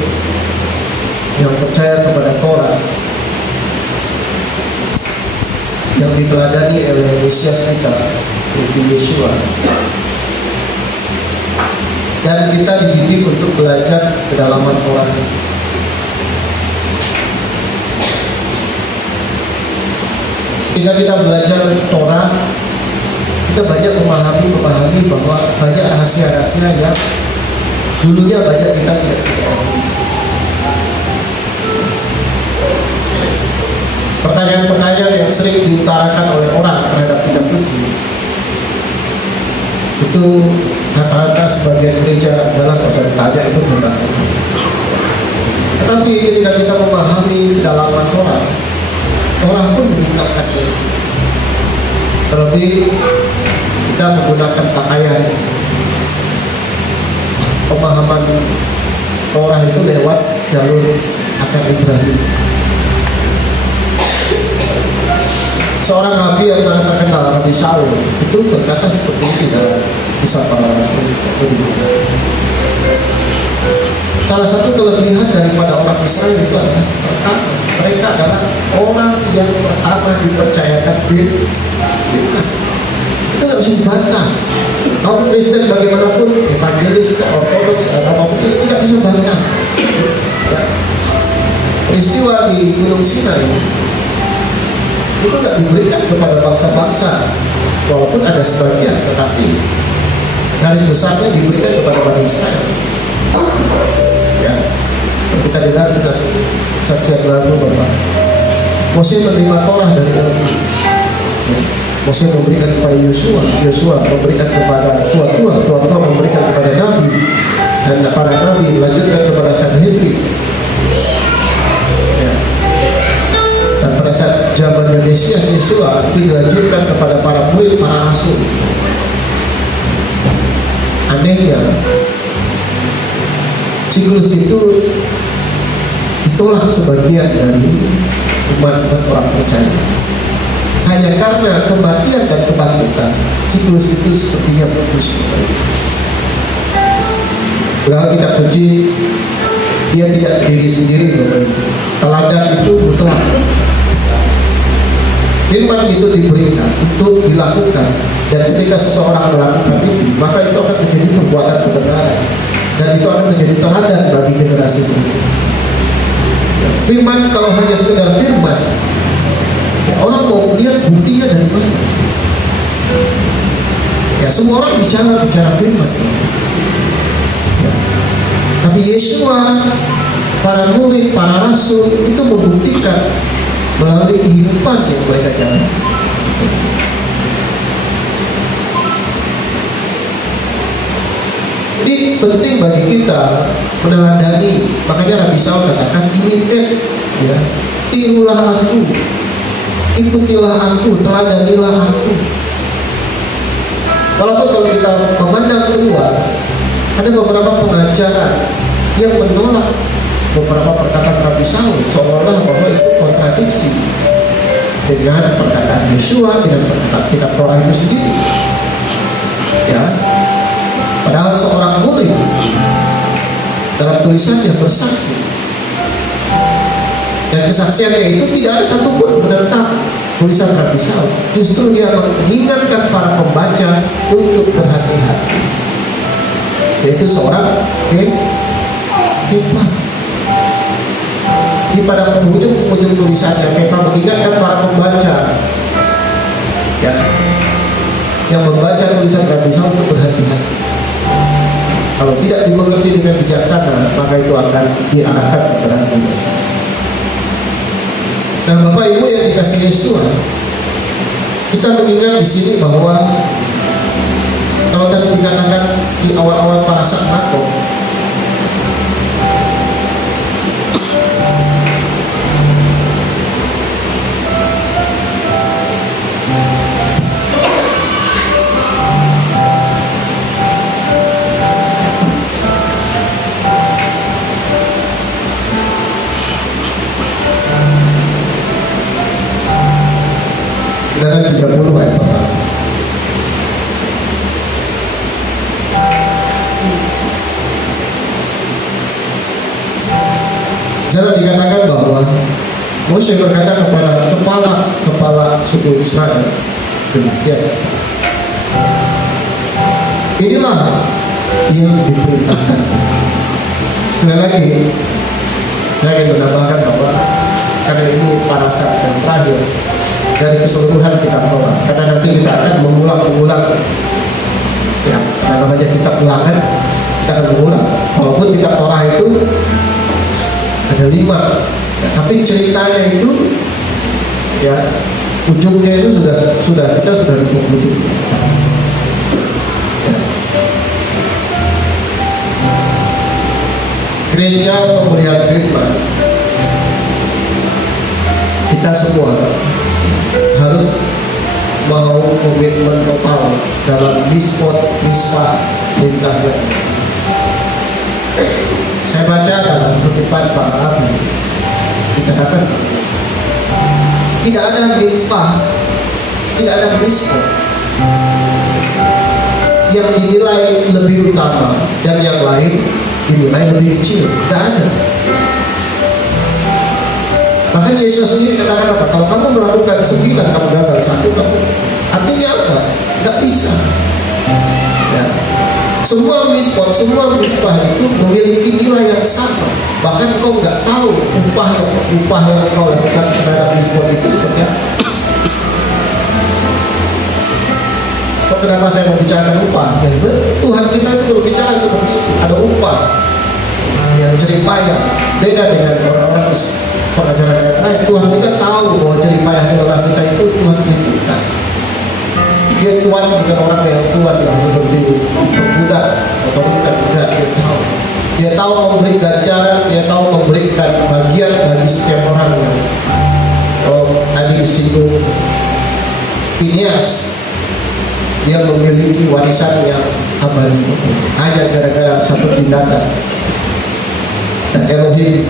yang percaya kepada Torah, yang diteladani oleh Mesias kita, yaitu Yeshua. Dan kita dididik untuk belajar kedalaman Torah. Ketika kita belajar Torah, kita banyak memahami bahwa banyak rahasia-rahasia yang dulunya banyak kita tidak ketahui. Pertanyaan-pertanyaan yang sering diutarakan oleh orang terhadap kitab suci itu rata-rata sebagian gereja dalam proses tanya itu benar. Tetapi ketika kita memahami kedalaman Torah, Torah pun menyingkapkannya. Terlebih kita menggunakan pakaian pemahaman Torah itu lewat jalur akar Ibrani. Seorang nabi yang sangat terkenal, Nabi Saul, itu berkata seperti ini dalam Kisah Para Rasul. Salah satu kelebihan daripada orang Israel itu adalah mereka adalah orang yang pertama dipercayakan firman. Itu nggak bisa dibantah. Kaum Kristen bagaimanapun, evangelis, ortodoks, apapun itu tidak bisa bantah. Ya. Peristiwa di Gunung Sinai itu tidak diberikan kepada bangsa-bangsa, walaupun ada sebagian, tetapi garis besarnya diberikan kepada Bani Israel. Ya, kita dengar saksian lagu bahwa Moses menerima Torah dari Allah. Ya. Moses memberikan kepada Yosua memberikan kepada tua-tua memberikan kepada Nabi, dan para Nabi melanjutkan kepada Sanhedrin. Dan pada saat zaman Mesias Yeshua dilanjutkan kepada para murid, para rasul. Anehnya, siklus itu ditolak sebagian dari umat orang percaya. Hanya karena kematian dan kebangkitan, siklus itu sepertinya putus. Padahal kitab suci dia tidak berdiri sendiri, teladan itu mutlak. Firman itu diberikan untuk dilakukan, dan ketika seseorang melakukan itu, maka itu akan menjadi perbuatan kebenaran, dan itu akan menjadi teladan bagi generasi berikutnya. Firman kalau hanya sekedar firman, ya orang mau lihat buktinya dari mana? Ya semua orang bicara firman. Ya. Tapi Yeshua, para murid, para rasul itu membuktikan melalui kehidupan yang mereka jalani. Jadi penting bagi kita meneladani. Makanya Nabi Saul katakan, imitate, ya, tirulah aku, ikutilah aku, teladanilah aku. Walaupun kalau kita memandang keluar, ada beberapa pengajaran yang menolak beberapa perkataan Nabi Saul, seolah-olah bahwa itu kontradiksi dengan perkataan Yeshua, dengan perkataan kitab Torah itu sendiri. Ya, padahal seorang murid dalam tulisannya bersaksi, dan kesaksiannya itu tidak ada satupun menentang tulisan Nabi Saul. Justru dia mengingatkan para pembaca untuk berhati-hati, yaitu seorang Kepa. Di pada penghujung tulisannya, Kepa mengingatkan para pembaca, ya, yang membaca tulisan Nabi Saul untuk berhati-hati. Kalau tidak dimengerti dengan bijaksana, maka itu akan diarahkan kepada kebiasaan. Nah, Bapak Ibu yang dikasihi Yesus, kita mengingat di sini bahwa kalau tadi dikatakan di awal-awal para sahabat, Bilangan 30 ayat pertama. Jangan dikatakan bahwa Mose berkata kepada kepala suku Israel, demikian. Inilah yang diperintahkan. Sekali lagi, saya ingin menambahkan bahwa karena ini pada saat yang terakhir dari keseluruhan kitab Torah, karena nanti kita akan mengulang ya, namanya kitab ulangan, kita akan mengulang. Walaupun kitab Torah itu ada 5 ya, tapi ceritanya itu ya ujungnya itu sudah kita sudah di ujung ya. Gereja Pemulihan Firman, kita semua harus mau komitmen total dalam misbah perintahnya. Saya baca dalam kutipan para nabi dikatakan tidak ada misbah, tidak ada misbah yang dinilai lebih utama dan yang lain dinilai lebih kecil. Tidak ada. Bahkan Yesus sendiri katakan apa? Kalau kamu melakukan 9, kamu gagal 1, kamu artinya apa? Nggak bisa. Ya. Semua misbah itu memiliki nilai yang sama. Bahkan kau nggak tahu upah yang kau lakukan terhadap misbah itu seperti apa. Kenapa saya membicarakan upah? Ya, Tuhan kita itu berbicara seperti itu. Ada upah yang jeripaya, beda dengan orang-orang pengajaran yang lain. Tuhan kita tahu bahwa jeripaya orang kita itu Tuhan berikan. Dia Tuhan bukan orang yang Tuhan yang seperti budak otoriter, tidak. Dia tahu memberi ganjaran, dia tahu memberikan bagian bagi setiap orang. Tadi di situ Phineas, dia memiliki warisan yang abadi hanya gara-gara satu tindakan. Dan Elohim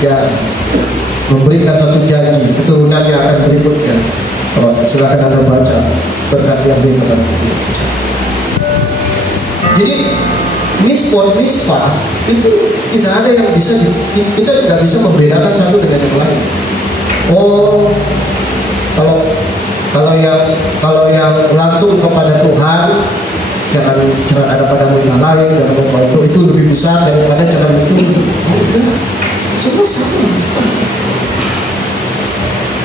ya memberikan satu janji keturunannya akan berikutnya. Silakan Anda baca berkat yang diberikan Yesus. Jadi misbah itu tidak ada yang bisa kita tidak bisa membedakan satu dengan yang lain. Oh, kalau yang langsung kepada Tuhan, jangan ada padamu yang lain, jangan lupa itu lebih besar daripada jangan itu. Enggak, semua sama.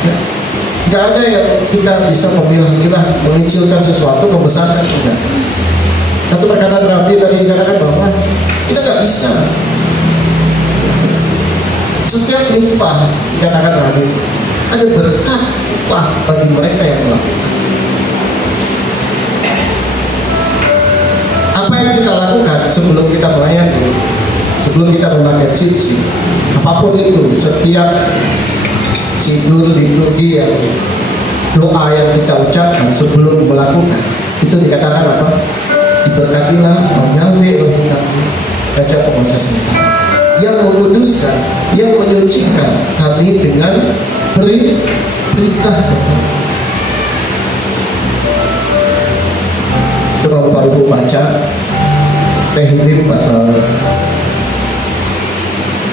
Ya. Tidak ada yang kita bisa memilah-milah, mengecilkan sesuatu, membesarkan tidak. Satu perkataan Rabi tadi dikatakan bahwa kita nggak bisa. Setiap misbah dikatakan Rabi ada berkat upah bagi mereka yang melakukan. Apa yang kita lakukan sebelum kita melayani, sebelum kita memakai sipsi, apapun itu, setiap sidur, liturgi, doa yang kita ucapkan sebelum melakukan, itu dikatakan apa? Diberkatilah Yahweh Elohim kami, Raja Penguasa sementara, yang menguduskan, yang menyucikan kami dengan perintah. Coba Bapak Ibu baca Tehillim pasal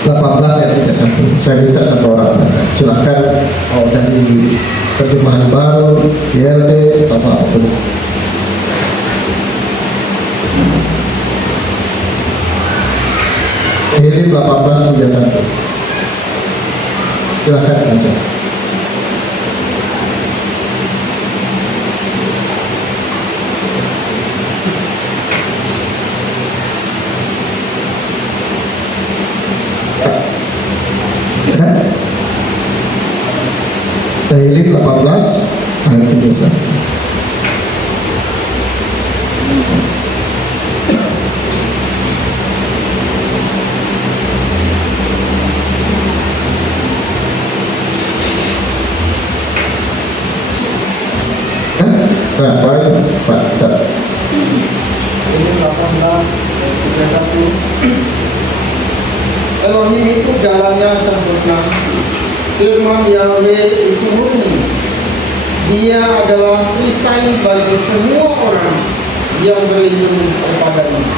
18 ayat 31. Saya minta satu orang baca. Silakan dari terjemahan baru, YLT, apa-apa. Tehillim 18:31. Silakan baca. Kan? Tahilin 18 ayat 31. Berapa itu? Pak. Ini 18:31. Elohim itu jalannya sempurna, firman Yahweh itu murni. Dia adalah perisai bagi semua orang yang berlindung kepadanya.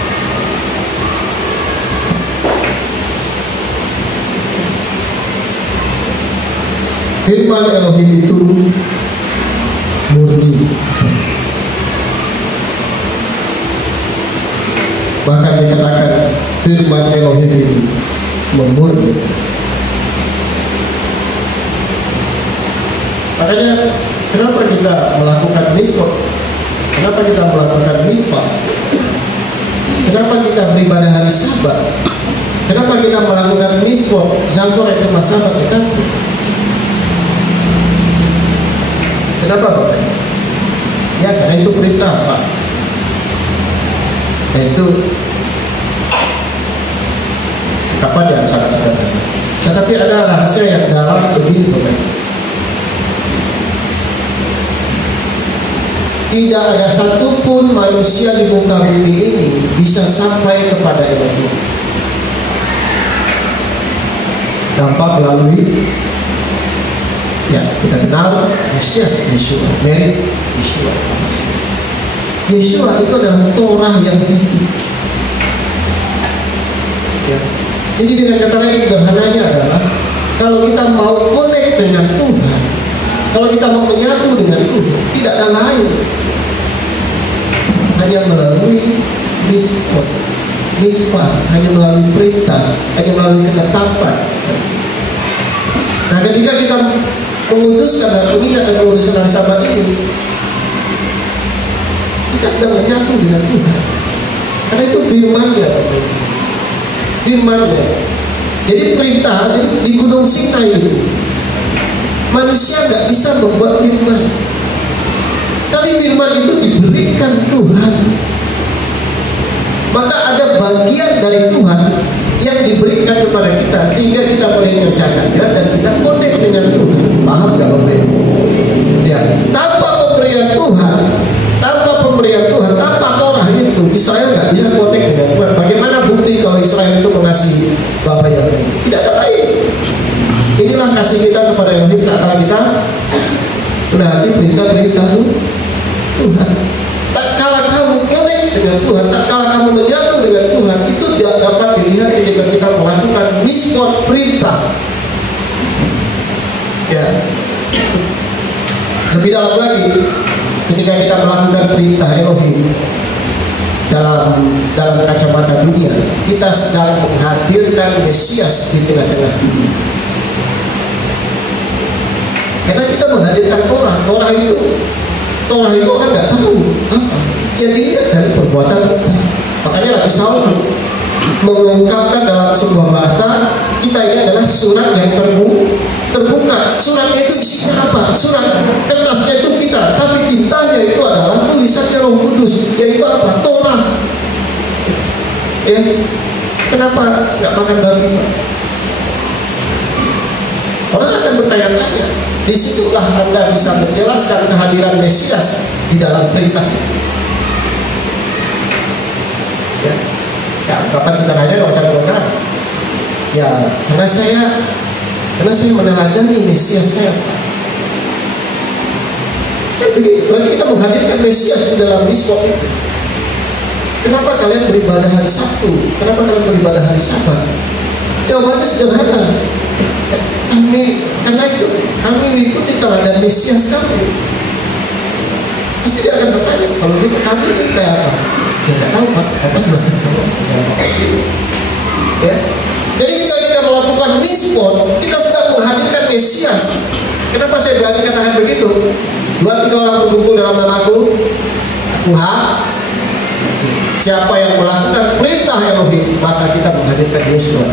Firman Elohim itu murni. Bahkan dikatakan firman Elohim ini memurni. Makanya kenapa kita melakukan mitzvot? Kenapa kita melakukan mikvah? Kenapa kita beribadah hari Sabat? Kenapa kita melakukan mitzvot? Zakor itu Sabat dekat. Kenapa Bapak? Ya karena itu perintah Pak. Itu kapan yang sangat sederhana. Tetapi ada rahasia yang dalam begini Bapak. Tidak ada satupun manusia di muka bumi ini bisa sampai kepada Elohim tanpa melalui, ya kita kenal Mesias Yeshua, Mary Yeshua. Yeshua itu adalah Torah yang hidup. Ya. Jadi dengan kata lain sederhananya adalah kalau kita mau connect dengan Tuhan, kalau kita mau menyatu dengan Tuhan, tidak ada lain, hanya melalui mitzvah, hanya melalui perintah, hanya melalui ketetapan. Nah, ketika kita menguduskan dan mengingat dan menguduskan hari Sabat ini, kita sedang menyatu dengan Tuhan. Karena itu firman-Nya, firman-Nya. Jadi perintah, jadi di Gunung Sinai itu manusia nggak bisa membuat firman, tapi firman itu diberikan Tuhan. Maka ada bagian dari Tuhan yang diberikan kepada kita sehingga kita boleh mengerjakannya dan kita connect dengan Tuhan. Paham nggak Bapak? Ya, tanpa pemberian Tuhan, tanpa Torah itu Israel nggak bisa connect dengan Tuhan. Bagaimana bukti kalau Israel itu mengasihi Bapa yang lain? Tidak ada lain. Inilah kasih kita kepada Elohim tak kala kita menaati perintah-perintah Tuhan. Tak kala kamu connect dengan Tuhan, tak kala kamu menyatu dengan Tuhan, itu tidak dapat dilihat ketika kita melakukan mitzvot perintah. Ya. Lebih dalam lagi, ketika kita melakukan perintah Elohim dalam kacamata dunia, kita sedang menghadirkan Mesias di tengah-tengah dunia. Karena kita menghadirkan Torah itu orang nggak tahu apa. Yang dilihat dari perbuatan kita. Makanya Nabi Saul mengungkapkan dalam sebuah bahasa, kita ini adalah surat yang terbuka. Suratnya itu isinya apa? Surat kertasnya itu kita, tapi tintanya itu adalah tulisannya Roh Kudus, yaitu apa? Torah. Ya, kenapa nggak makan babi Pak? Orang akan bertanya-tanya. Disitulah Anda bisa menjelaskan kehadiran Mesias di dalam perintah itu. Ya, kapan sederhananya nggak usah berkenan. Ya, karena saya meneladani Mesias saya. Berarti kita menghadirkan Mesias di dalam mitzvot itu. Kenapa kalian beribadah hari Sabtu? Kenapa kalian beribadah hari Sabat? Jawabannya sederhana. Karena itu kami mengikuti teladan Mesias kami. Pasti dia akan bertanya, kalau gitu kami ini kayak apa? Ya nggak tahu Pak, apa sudah terjawab. Ya. Jadi ketika kita melakukan mitzvot, kita sedang menghadirkan Mesias. Kenapa saya berani katakan begitu? 2-3 orang berkumpul dalam namaku, siapa yang melakukan perintah Elohim, maka kita menghadirkan Yesus.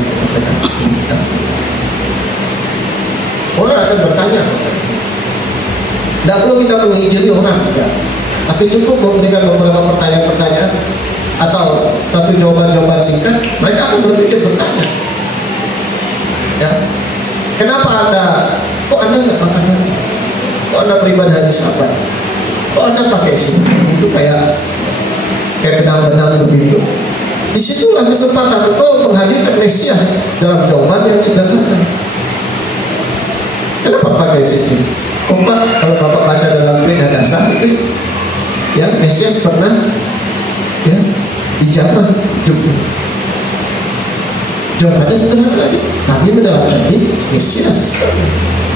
orang akan bertanya. Tidak perlu kita menginjili orang, enggak. Tapi cukup memberikan beberapa pertanyaan-pertanyaan atau satu jawaban-jawaban singkat, mereka akan berpikir bertanya. Ya, kenapa kok anda nggak makan lagi? Kok anda beribadah hari Sabat? Kok anda pakai itu kayak benang-benang begitu? Disitulah kesempatan untuk menghadirkan Mesias dalam jawaban yang sederhana. Kenapa pakai cincin? Pak, kalau Bapak baca dalam Perintah Dasar itu, ya Mesias pernah ya dijamah juga. Jawabannya sederhana lagi. Kami menerapkan di Mesias.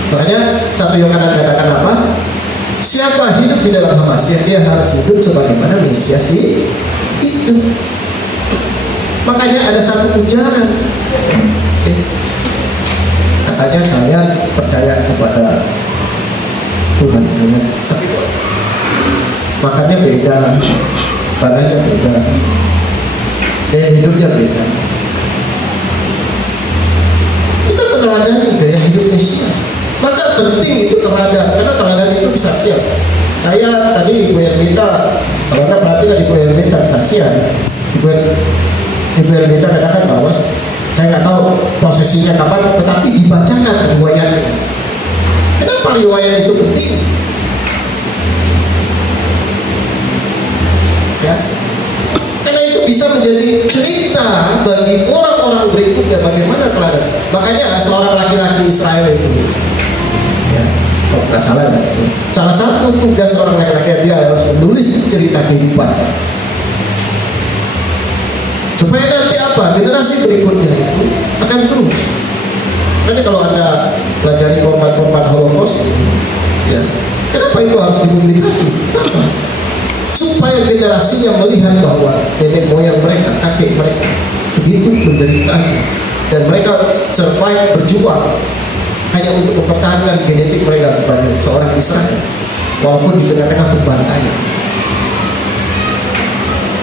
Makanya 1 Yohanes katakan apa? Siapa hidup di dalam Mesias, dia harus hidup sebagaimana Mesias hidup. Makanya ada satu ujaran, katanya kalian percaya kepada Tuhan, tapi makannya beda, badannya beda, gaya hidupnya beda. Kita meneladani gaya hidup Mesias. Maka penting itu teladan, karena teladan itu kesaksian. Saya tadi Ibu Ernita, kalau Anda perhatikan Ibu Ernita kesaksian, Ibu Ernita katakan bahwa saya nggak tahu prosesinya kapan, tetapi dibacakan riwayatnya. Kenapa riwayat itu penting? Ya, karena itu bisa menjadi cerita bagi orang-orang berikutnya bagaimana teladan. Makanya seorang laki-laki Israel itu, ya, kalau nggak salah, salah satu tugas seorang laki-laki dia harus menulis cerita kehidupan. Supaya nanti apa? Generasi berikutnya itu akan terus. Makanya kalau Anda pelajari korban-korban Holocaust, ya, kenapa itu harus dipublikasi? Kenapa? Supaya generasinya melihat bahwa nenek moyang mereka, kakek mereka begitu menderitanya, dan mereka survive, berjuang hanya untuk mempertahankan genetik mereka sebagai seorang Israel, walaupun di tengah-tengah pembantaian.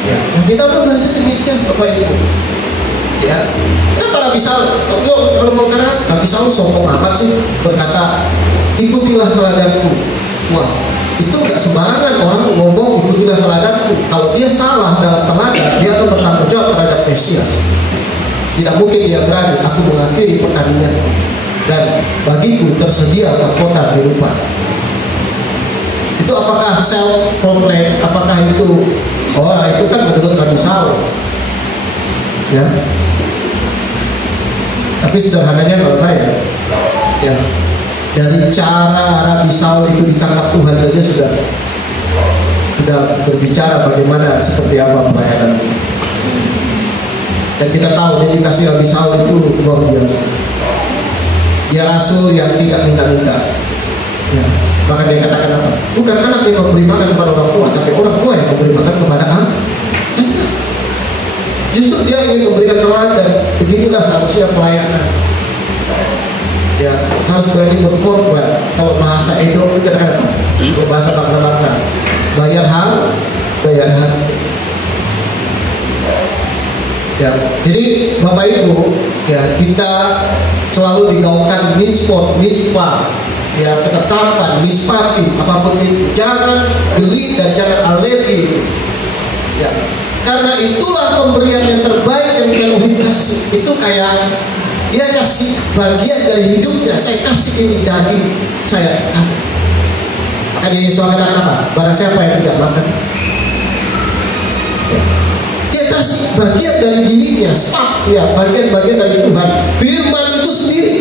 Ya, nah kita tuh belajar demikian Bapak Ibu. Ya, kenapa Nabi Saul? Kalau mau kena, Nabi Saul sombong amat sih berkata, ikutilah teladanku. Wah, itu nggak sembarangan orang ngomong ikutilah teladanku. Kalau dia salah dalam teladan, dia akan bertanggung jawab terhadap Mesias. Tidak mungkin dia berani, aku mengakhiri pertandingan dan bagiku tersedia mahkota kehidupan. Itu apakah self proclaim? Apakah itu? Oh, itu kan menurut Nabi Saul. Ya. Tapi sederhananya kalau saya, ya, dari cara Nabi Saul itu ditangkap Tuhan saja sudah berbicara bagaimana seperti apa pelayanannya. Dan kita tahu dedikasi Nabi Saul itu luar biasa. Dia rasul yang tidak minta-minta. Ya. Maka dia katakan apa? Bukan anak yang memberi makan kepada orang tua, tapi orang tua yang memberi makan kepada anak. Justru dia ingin memberikan teladan. Beginilah seharusnya pelayanan. Ya, harus berani berkorban. Kalau bahasa itu kan apa? Bahasa bangsa-bangsa. Bayar hal. Ya, jadi Bapak Ibu, ya kita selalu digaungkan mispa, ya ketetapan, mispati, apapun itu, jangan geli dan jangan alergi. Ya, karena itulah pemberian yang terbaik yang Elohim kasih. Itu kayak dia kasih bagian dari hidupnya. Saya kasih ini daging saya. Maka Yesus katakan apa? Barang siapa yang tidak makan, ya, dia kasih bagian dari dirinya, ya bagian-bagian dari Tuhan. Firman itu sendiri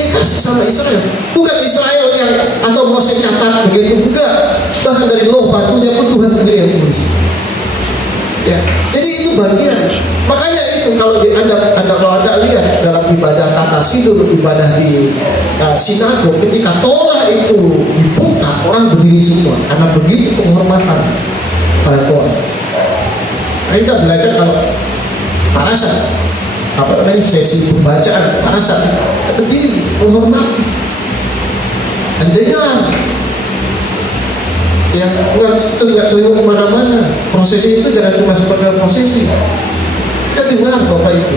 dia kasih sama Israel. Bukan Israel yang atau Moses catat begitu, enggak. Bahkan dari loh batunya pun Tuhan sendiri yang tulis. Ya, jadi itu bagian. Makanya itu kalau Anda lihat dalam ibadah tata sidur, ibadah di sinagog, ketika Torah itu dibuka, orang berdiri semua karena begitu penghormatan pada Torah. Nah, kita belajar kalau parasat, apa namanya, sesi pembacaan parasat, berdiri menghormati dan dengar. Ya, bukan telinga kemana-mana. Prosesi itu jangan cuma sebagai prosesi. Kita dengar Bapak Ibu.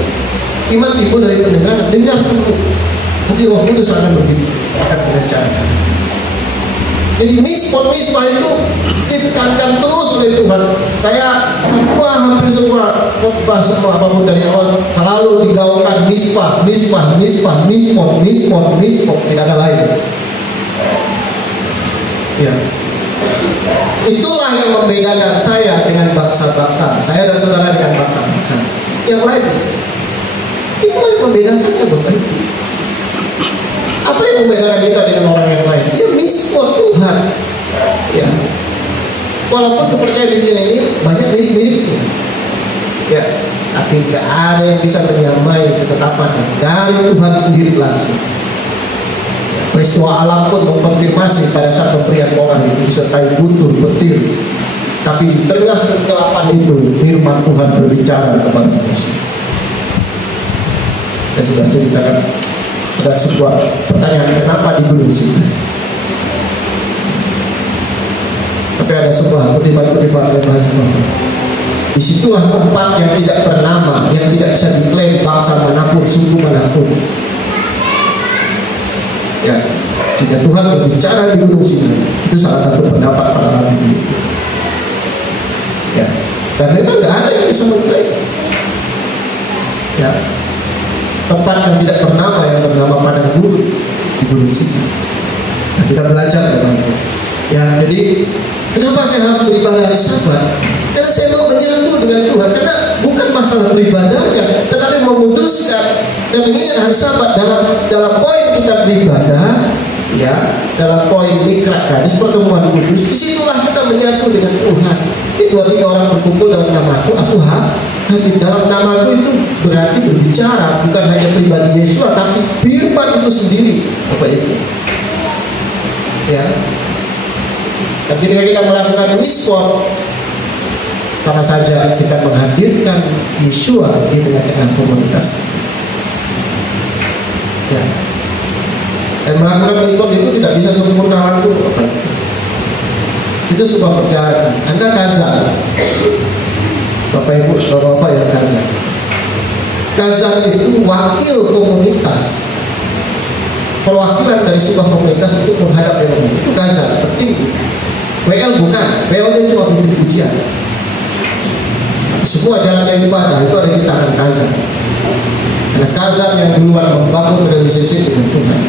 Iman timbul dari pendengaran. Dengar dulu. Nanti Roh Kudus akan merencanakan. Jadi mismah itu ditekankan terus oleh Tuhan. Saya hampir semua khotbah, semua apapun dari awal selalu digaungkan mismah, tidak ada lain. Ya, itulah yang membedakan saya dengan bangsa-bangsa, saya dan saudara dengan bangsa-bangsa yang lain. Itulah yang membedakannya, Bapak Ibu. Apa yang membedakan kita dengan orang yang lain? Ya mismah Tuhan. Ya. Walaupun kepercayaan ini banyak mirip-miripnya. Ya, tapi nggak ada yang bisa menyamai ketetapan dari Tuhan sendiri langsung. Ya, peristiwa alam pun mengkonfirmasi pada saat pemberian Torah itu disertai butur, petir. Tapi di tengah kegelapan itu firman Tuhan berbicara kepada manusia. Saya sudah ceritakan ada sebuah pertanyaan, kenapa di Gunung Sinai? Tapi ada sebuah kutipan-kutipan saya baca. Disitulah tempat yang tidak bernama, yang tidak bisa diklaim bangsa manapun, suku manapun. Ya, jika Tuhan berbicara di Gunung Sinai, itu salah satu pendapat para nabi. Ya, dan memang tidak ada yang bisa mengklaim. Ya, tempat yang tidak bernama, yang bernama padang gurun di Gunung Sinai. Nah, kita belajar teman-teman. Ya, jadi kenapa saya harus beribadah hari Sabat? Karena saya mau menyatu dengan Tuhan. Karena bukan masalah beribadahnya, tetapi memutuskan dan mengingat hari Sabat dalam poin kita beribadah. Ya, dalam poin mikra gadis pertemuan kudus, disitulah kita menyatu dengan Tuhan. Ini 2-3 orang berkumpul dalam namaku, aku hadir. Dalam namaku itu berarti berbicara, bukan hanya pribadi Yesus, tapi firman itu sendiri, Bapak Ibu. Ya. Dan ketika kita melakukan mismah, karena saja kita menghadirkan Yeshua di tengah-tengah komunitas. Ya. Dan melakukan mismah itu tidak bisa sempurna langsung, Bapak. Itu sebuah perjalanan. Anda kazan, Bapak Ibu, Bapak yang kazan. Kazan itu wakil komunitas, perwakilan dari sebuah komunitas untuk menghadap Elohim. Itu kazan, penting. WL bukan, WL dia cuma memberi pujian. Semua jalannya ibadah itu ada di tangan kazan. Karena kazan yang duluan membangun relationship dengan Tuhan.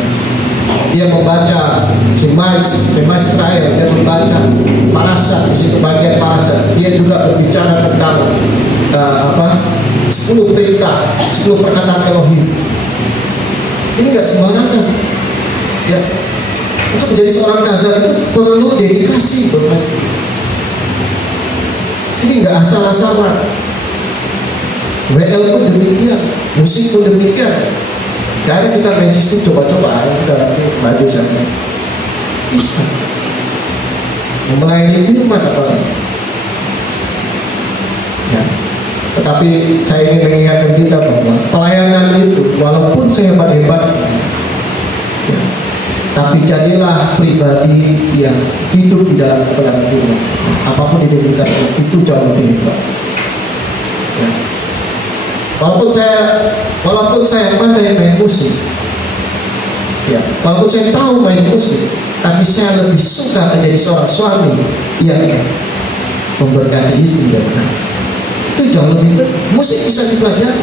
Dia membaca Shema Israel, dia membaca parasat, di situ bagian parasat. Dia juga berbicara tentang 10 perintah, 10 perkataan Elohim. Ini nggak sembarangan. Ya, untuk menjadi seorang kazan itu perlu dedikasi, Bapak. Ini nggak asal-asalan. WL pun demikian, musik pun demikian. Karena kita magis itu coba-coba, kita nanti maju sampai bisa melayani firman apalagi. Ya. Tetapi saya ingin mengingatkan kita bahwa pelayanan itu, walaupun saya hebat-hebat, ya, tapi jadilah pribadi yang hidup di dalam kebenaran Tuhan. Apapun identitasnya, itu jauh lebih hebat. Ya. Walaupun saya pandai main musik, ya, walaupun saya tahu main musik, tapi saya lebih suka menjadi seorang suami yang memberkati istri dan anak. Itu jauh lebih baik. Musik bisa dipelajari,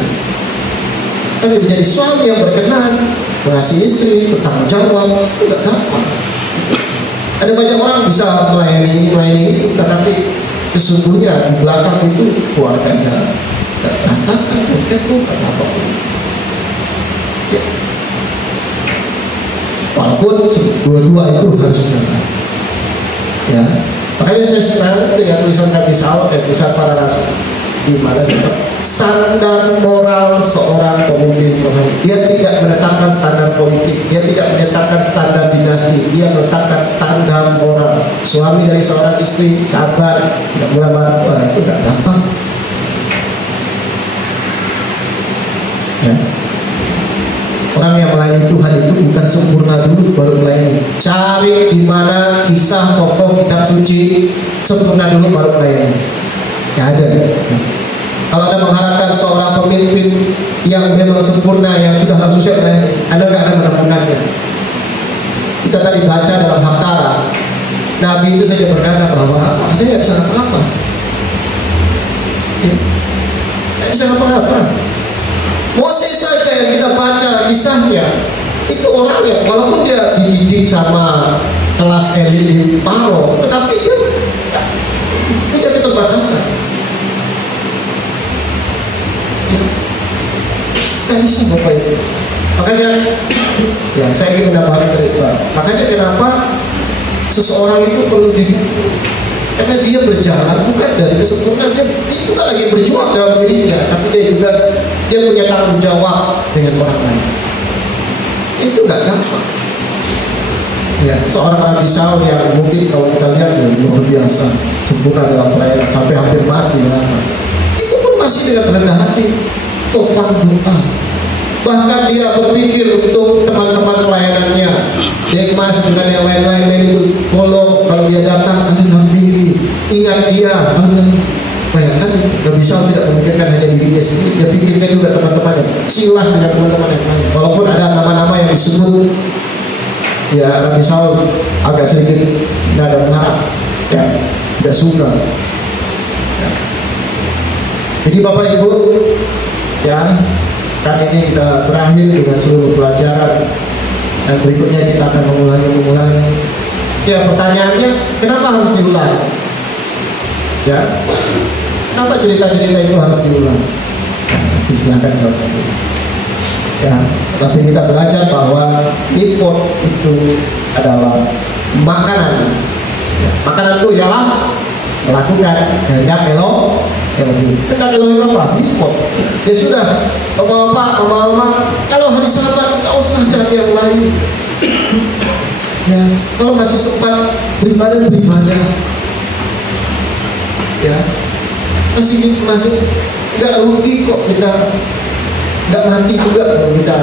tapi menjadi suami yang berkenan, mengasihi istri, bertanggung jawab, itu gak gampang. Ada banyak orang bisa melayani itu, tetapi sesungguhnya di belakang itu keluarganya berantakan, bukan apa-apa. Ya. Walaupun dua-dua itu harus jalan. Ya, makanya saya senang dengan tulisan Nabi Saul dan tulisan para rasul, di mana standar moral seorang pemimpin rohani. Dia tidak menetapkan standar politik, dia tidak menetapkan standar dinasti, dia menetapkan standar moral. Suami dari seorang istri sabar, tidak mulai marah, itu tidak gampang. Ya. Orang yang melayani Tuhan itu bukan sempurna dulu baru melayani. Cari di mana kisah tokoh kitab suci sempurna dulu baru melayani. Gak ada. Kalau Anda mengharapkan seorang pemimpin yang memang sempurna, yang sudah langsung siap, Anda nggak akan menemukannya. Kita tadi baca dalam Haftarah, Nabi itu saja berkata bahwa saya nggak bisa apa-apa. Nggak bisa apa-apa. Moses saja yang kita baca kisahnya, itu orang ya, walaupun dia dididik sama kelas elit di Paro, tetapi dia punya keterbatasan. Nggak bisa Bapak Ibu. Makanya ya saya ingin menambahkan dari Pak. Makanya kenapa seseorang itu perlu didukung, karena dia berjalan bukan dari kesempurnaan, dia itu kan lagi berjuang dalam dirinya, tapi dia punya tanggung jawab dengan orang lain. Itu nggak gampang. Ya, seorang Nabi Saul yang mungkin kalau kita lihat luar biasa, sempurna dalam pelayanan sampai hampir mati, itu pun masih dengan rendah hati, topang doa. Bahkan dia berpikir untuk teman-teman pelayanannya, Demas dengan yang lain-lain ini, tolong kalau dia datang ada nampili, ingat dia. Bayangkan, Nabi Saul tidak memikirkan hanya dirinya sendiri, dia pikirkan juga teman-temannya, Silas dengan teman-teman yang lain. Walaupun ada nama-nama yang disebut, ya Nabi Saul agak sedikit tidak ada mengharap, ya tidak suka. Ya. Jadi Bapak Ibu, ya. Kan ini kita berakhir dengan seluruh pelajaran, dan berikutnya kita akan mengulangi. Ya, pertanyaannya, kenapa harus diulang? Ya, kenapa cerita-cerita itu harus diulang? Silakan jawab sendiri. Ya, tapi kita belajar bahwa e-sport itu adalah makanan. Ya, makanan itu ialah melakukan kehendak elok. Tentang ilmu apa? E-sport. Ya sudah, bapak-bapak, mama-mama, kalau hari Sabat nggak usah cari yang lain. Ya, kalau masih sempat beribadah. Ya, masih nggak rugi kok kita, nggak mati juga kalau kita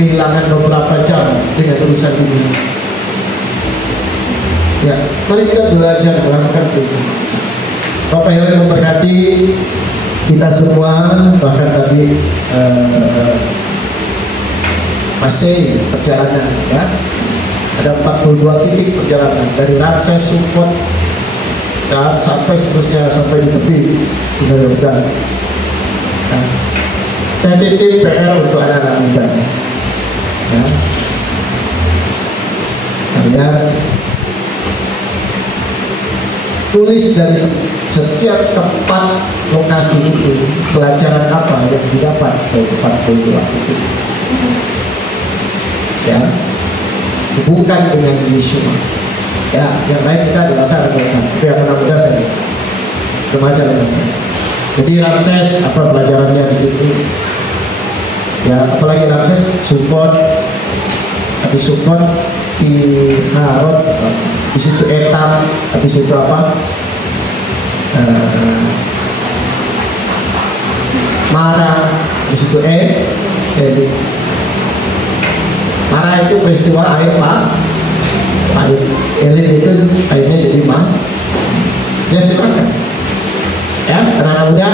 kehilangan beberapa jam dengan urusan dunia. Ya, mari kita belajar melakukan itu. Bapak yang memberkati kita semua, bahkan tadi masih perjalanan, ya ada 42 titik perjalanan dari Ramses, Sukot, dan sampai seterusnya sampai di tepi sudah. Nah, saya titip PR untuk anak-anak muda, ya. Kalian tulis dari setiap tempat lokasi itu pelajaran apa yang didapat dari 42 titik. Ya, bukan dengan isu. Ya, yang lain kita dewasa atau bukan. Itu yang anak muda saya remaja dengan. Jadi Ramses apa pelajarannya di situ? Ya, apalagi Ramses, Sukot, habis Sukot, Harod, di situ Etam, habis itu apa? Mara, di situ jadi Mara itu peristiwa air air Elit itu airnya jadi ya silakan ya anak muda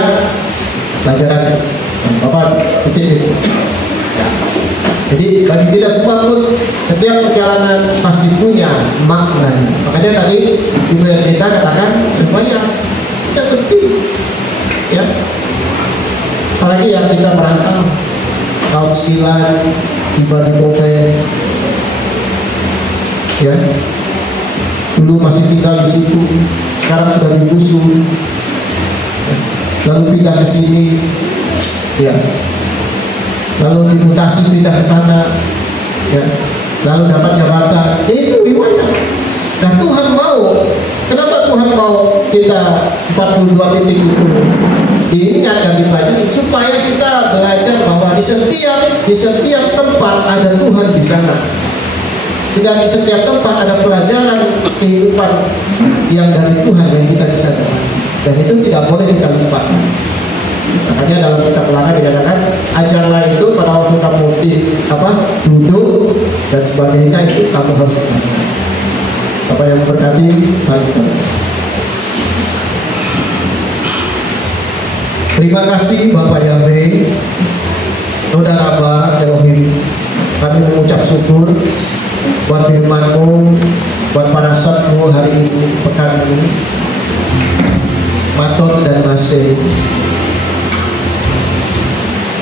pelajaran Bapak titik itu ya. Jadi bagi kita semua pun setiap perjalanan pasti punya makna. Makanya tadi Ibu kita katakan banyak kita penting ya, apalagi yang kita merantau tahun 9 tiba di Kopen ya, dulu masih tinggal di situ, sekarang sudah digusur ya. Lalu pindah ke sini ya, lalu dimutasi pindah ke sana ya, lalu dapat jabatan, itu riwayat. Dan Tuhan mau, kenapa Tuhan mau kita 42 titik itu diingat dan dipelajari, supaya kita belajar bahwa di setiap tempat ada Tuhan di sana. Dan di setiap tempat ada pelajaran kehidupan yang dari Tuhan yang kita bisa dapat. Dan itu tidak boleh kita lupakan. Makanya dalam kitab Ulangan dikatakan, ajarlah itu pada waktu kamu duduk dan sebagainya, itu kamu harus lakukan. Bapak yang memberkati, mari kita Terima kasih Bapak Yahweh, Saudara Abah Elohim. Kami mengucap syukur buat firman-Mu, buat parasat-Mu hari ini, pekan ini. Maton dan Masih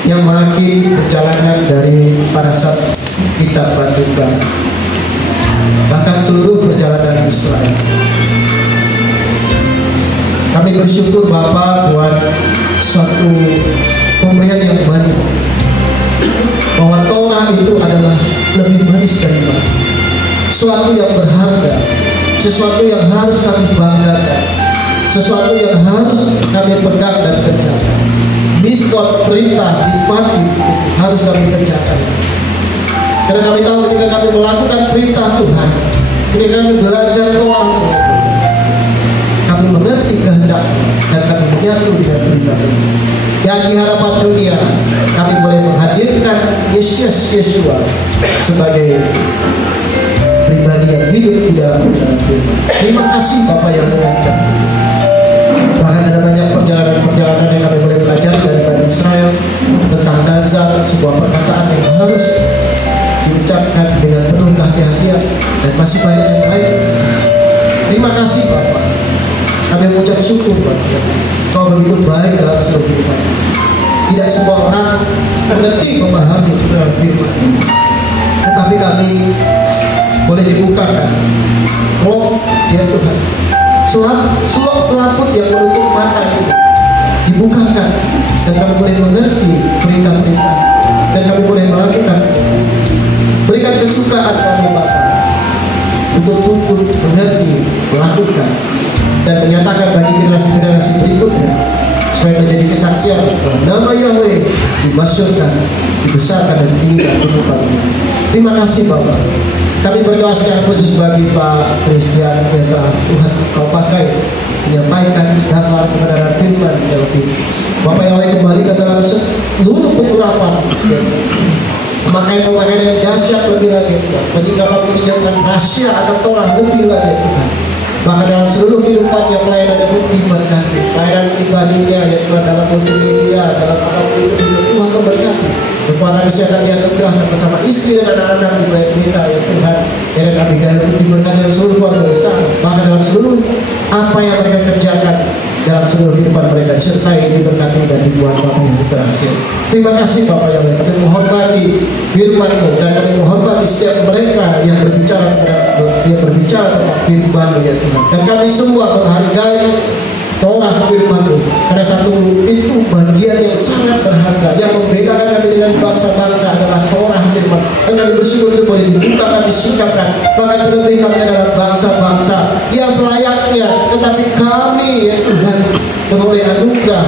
yang mengakhiri perjalanan dari parasat kitab Batukan, bahkan seluruh perjalanan Israel. Kami bersyukur Bapa buat suatu pemberian yang manis, bahwa Torah itu adalah lebih manis dari mana, sesuatu yang berharga, sesuatu yang harus kami banggakan, sesuatu yang harus kami pegang dan kerjakan. Miskot, perintah, mispati harus kami kerjakan. Karena kami tahu ketika kami melakukan perintah Tuhan, ketika kami belajar Torah, kami mengerti kehendak dan kami menyatu dengan pribadi. Dan di hadapan dunia kami boleh menghadirkan Yesus sebagai pribadi yang hidup di dalam firman. Terima kasih Bapak yang mengangkat. Bahkan ada banyak perjalanan-perjalanan yang kami boleh belajar dari Bani Israel tentang nazar, sebuah perkataan yang harus diucapkan dengan penuh kehati-hatian, dan masih banyak yang lain. Terima kasih Bapak. Kami mengucap syukur Bapak. Kau begitu baik dalam seluruh kehidupan. Tidak semua orang mengerti, memahami dalam firman, tetapi kami boleh dibukakan roh ya Tuhan, selaput yang menutup mata ini dibukakan, dan kami boleh mengerti perintah-perintah, dan kami boleh melakukan. Berikan kesukaan kami Bapa untuk tuntut, mengerti, melakukan, dan menyatakan bagi generasi-generasi berikutnya, supaya menjadi kesaksian nama Yahweh dimasyurkan, dibesarkan, dan ditinggikan kehidupannya. Terima kasih Bapak. Kami berdoa secara khusus bagi Pak Christian yang telah Tuhan Kau pakai menyampaikan daftar kebenaran firman Yahweh. Bapak Yahweh kembali ke dalam seluruh pengurapan, pemakaian yang dahsyat lebih lagi, penyingkapan rahasia atau Torah lebih lagi Tuhan. Bahkan dalam seluruh kehidupannya, pelayanannya pun diberkati, pelayanan ibadahnya yang Tuhan dalam multimedia, dalam apapun itu Tuhan memberkati. Kekuatan kesehatan yang dianugerahkan bersama istri dan anak-anak di bait kita ya Tuhan. Dan Abigail pun diberkati dalam seluruh keluarga besar, bahkan dalam seluruh apa yang mereka kerjakan dalam seluruh kehidupan mereka, disertai, diberkati, dan dibuat Bapak yang berhasil. Terima kasih Bapak yang kami menghormati firman-Mu, dan kami menghormati setiap mereka yang berbicara tentang firman-Mu ya Tuhan. Dan kami semua menghargai Torah firman-Mu, karena satu itu bagian yang sangat berharga, yang membedakan kami dengan bangsa-bangsa adalah Torah firman. Dan kami bersyukur itu boleh dibukakan, disingkapkan, bahkan terlebih kami adalah bangsa-bangsa yang selayaknya, tetapi kami ya Tuhan boleh anugerah,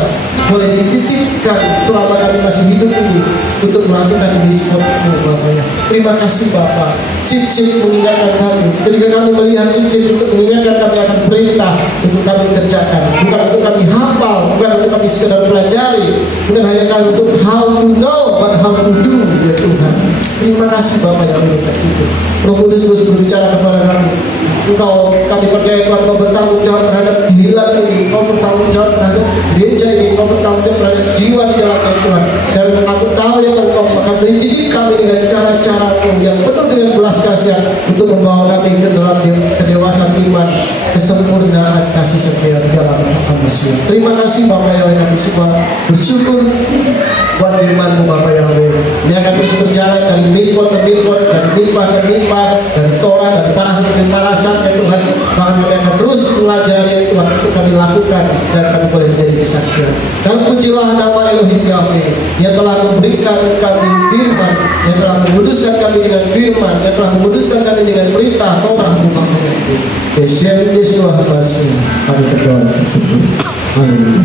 boleh dititipkan selama kami masih hidup ini untuk melakukan miskot-Mu Bapak ya. Terima kasih Bapak. Cicik mengingatkan kami, ketika kami melihat cicik untuk mengingatkan kami akan perintah untuk kami kerjakan, bukan untuk kami hafal, bukan untuk kami sekedar pelajari, bukan hanya kami untuk how to know, but how to do ya Tuhan. Terima kasih Bapak yang berkat itu. Roh Kudus terus berbicara kepada kami. Kami percaya Tuhan, Kau bertanggung jawab terhadap kehidupan ini, Kau bertanggung jawab terhadap gereja ini, Kau bertanggung jawab terhadap jiwa di dalamnya Tuhan. Dan aku tahu ya Kau akan mendidik kami dengan cara-cara-Mu yang penuh dengan belas kasihan untuk membawa kami ke dalam kedewasaan iman, kesempurnaan kasih setia di dalam Tuhan Yesus. Terima kasih Bapak Yahweh, kami semua bersyukur buat firman-Mu Bapak Yahweh. Ini akan terus berjalan dari miskot ke miskot, dari misbah ke misbah, dari Torah, dari parasat ke parasat ya Tuhan. Bahkan kami akan terus pelajari ya Tuhan, untuk kami lakukan, dan kami boleh menjadi kesaksian. Dan pujilah nama Elohim Yahweh yang telah memberikan kami firman, yang telah menguduskan kami dengan firman, yang telah menguduskan kami dengan perintah Torah-Mu Bapak Yahweh. Yesus Kristus kami berdoa. Amin.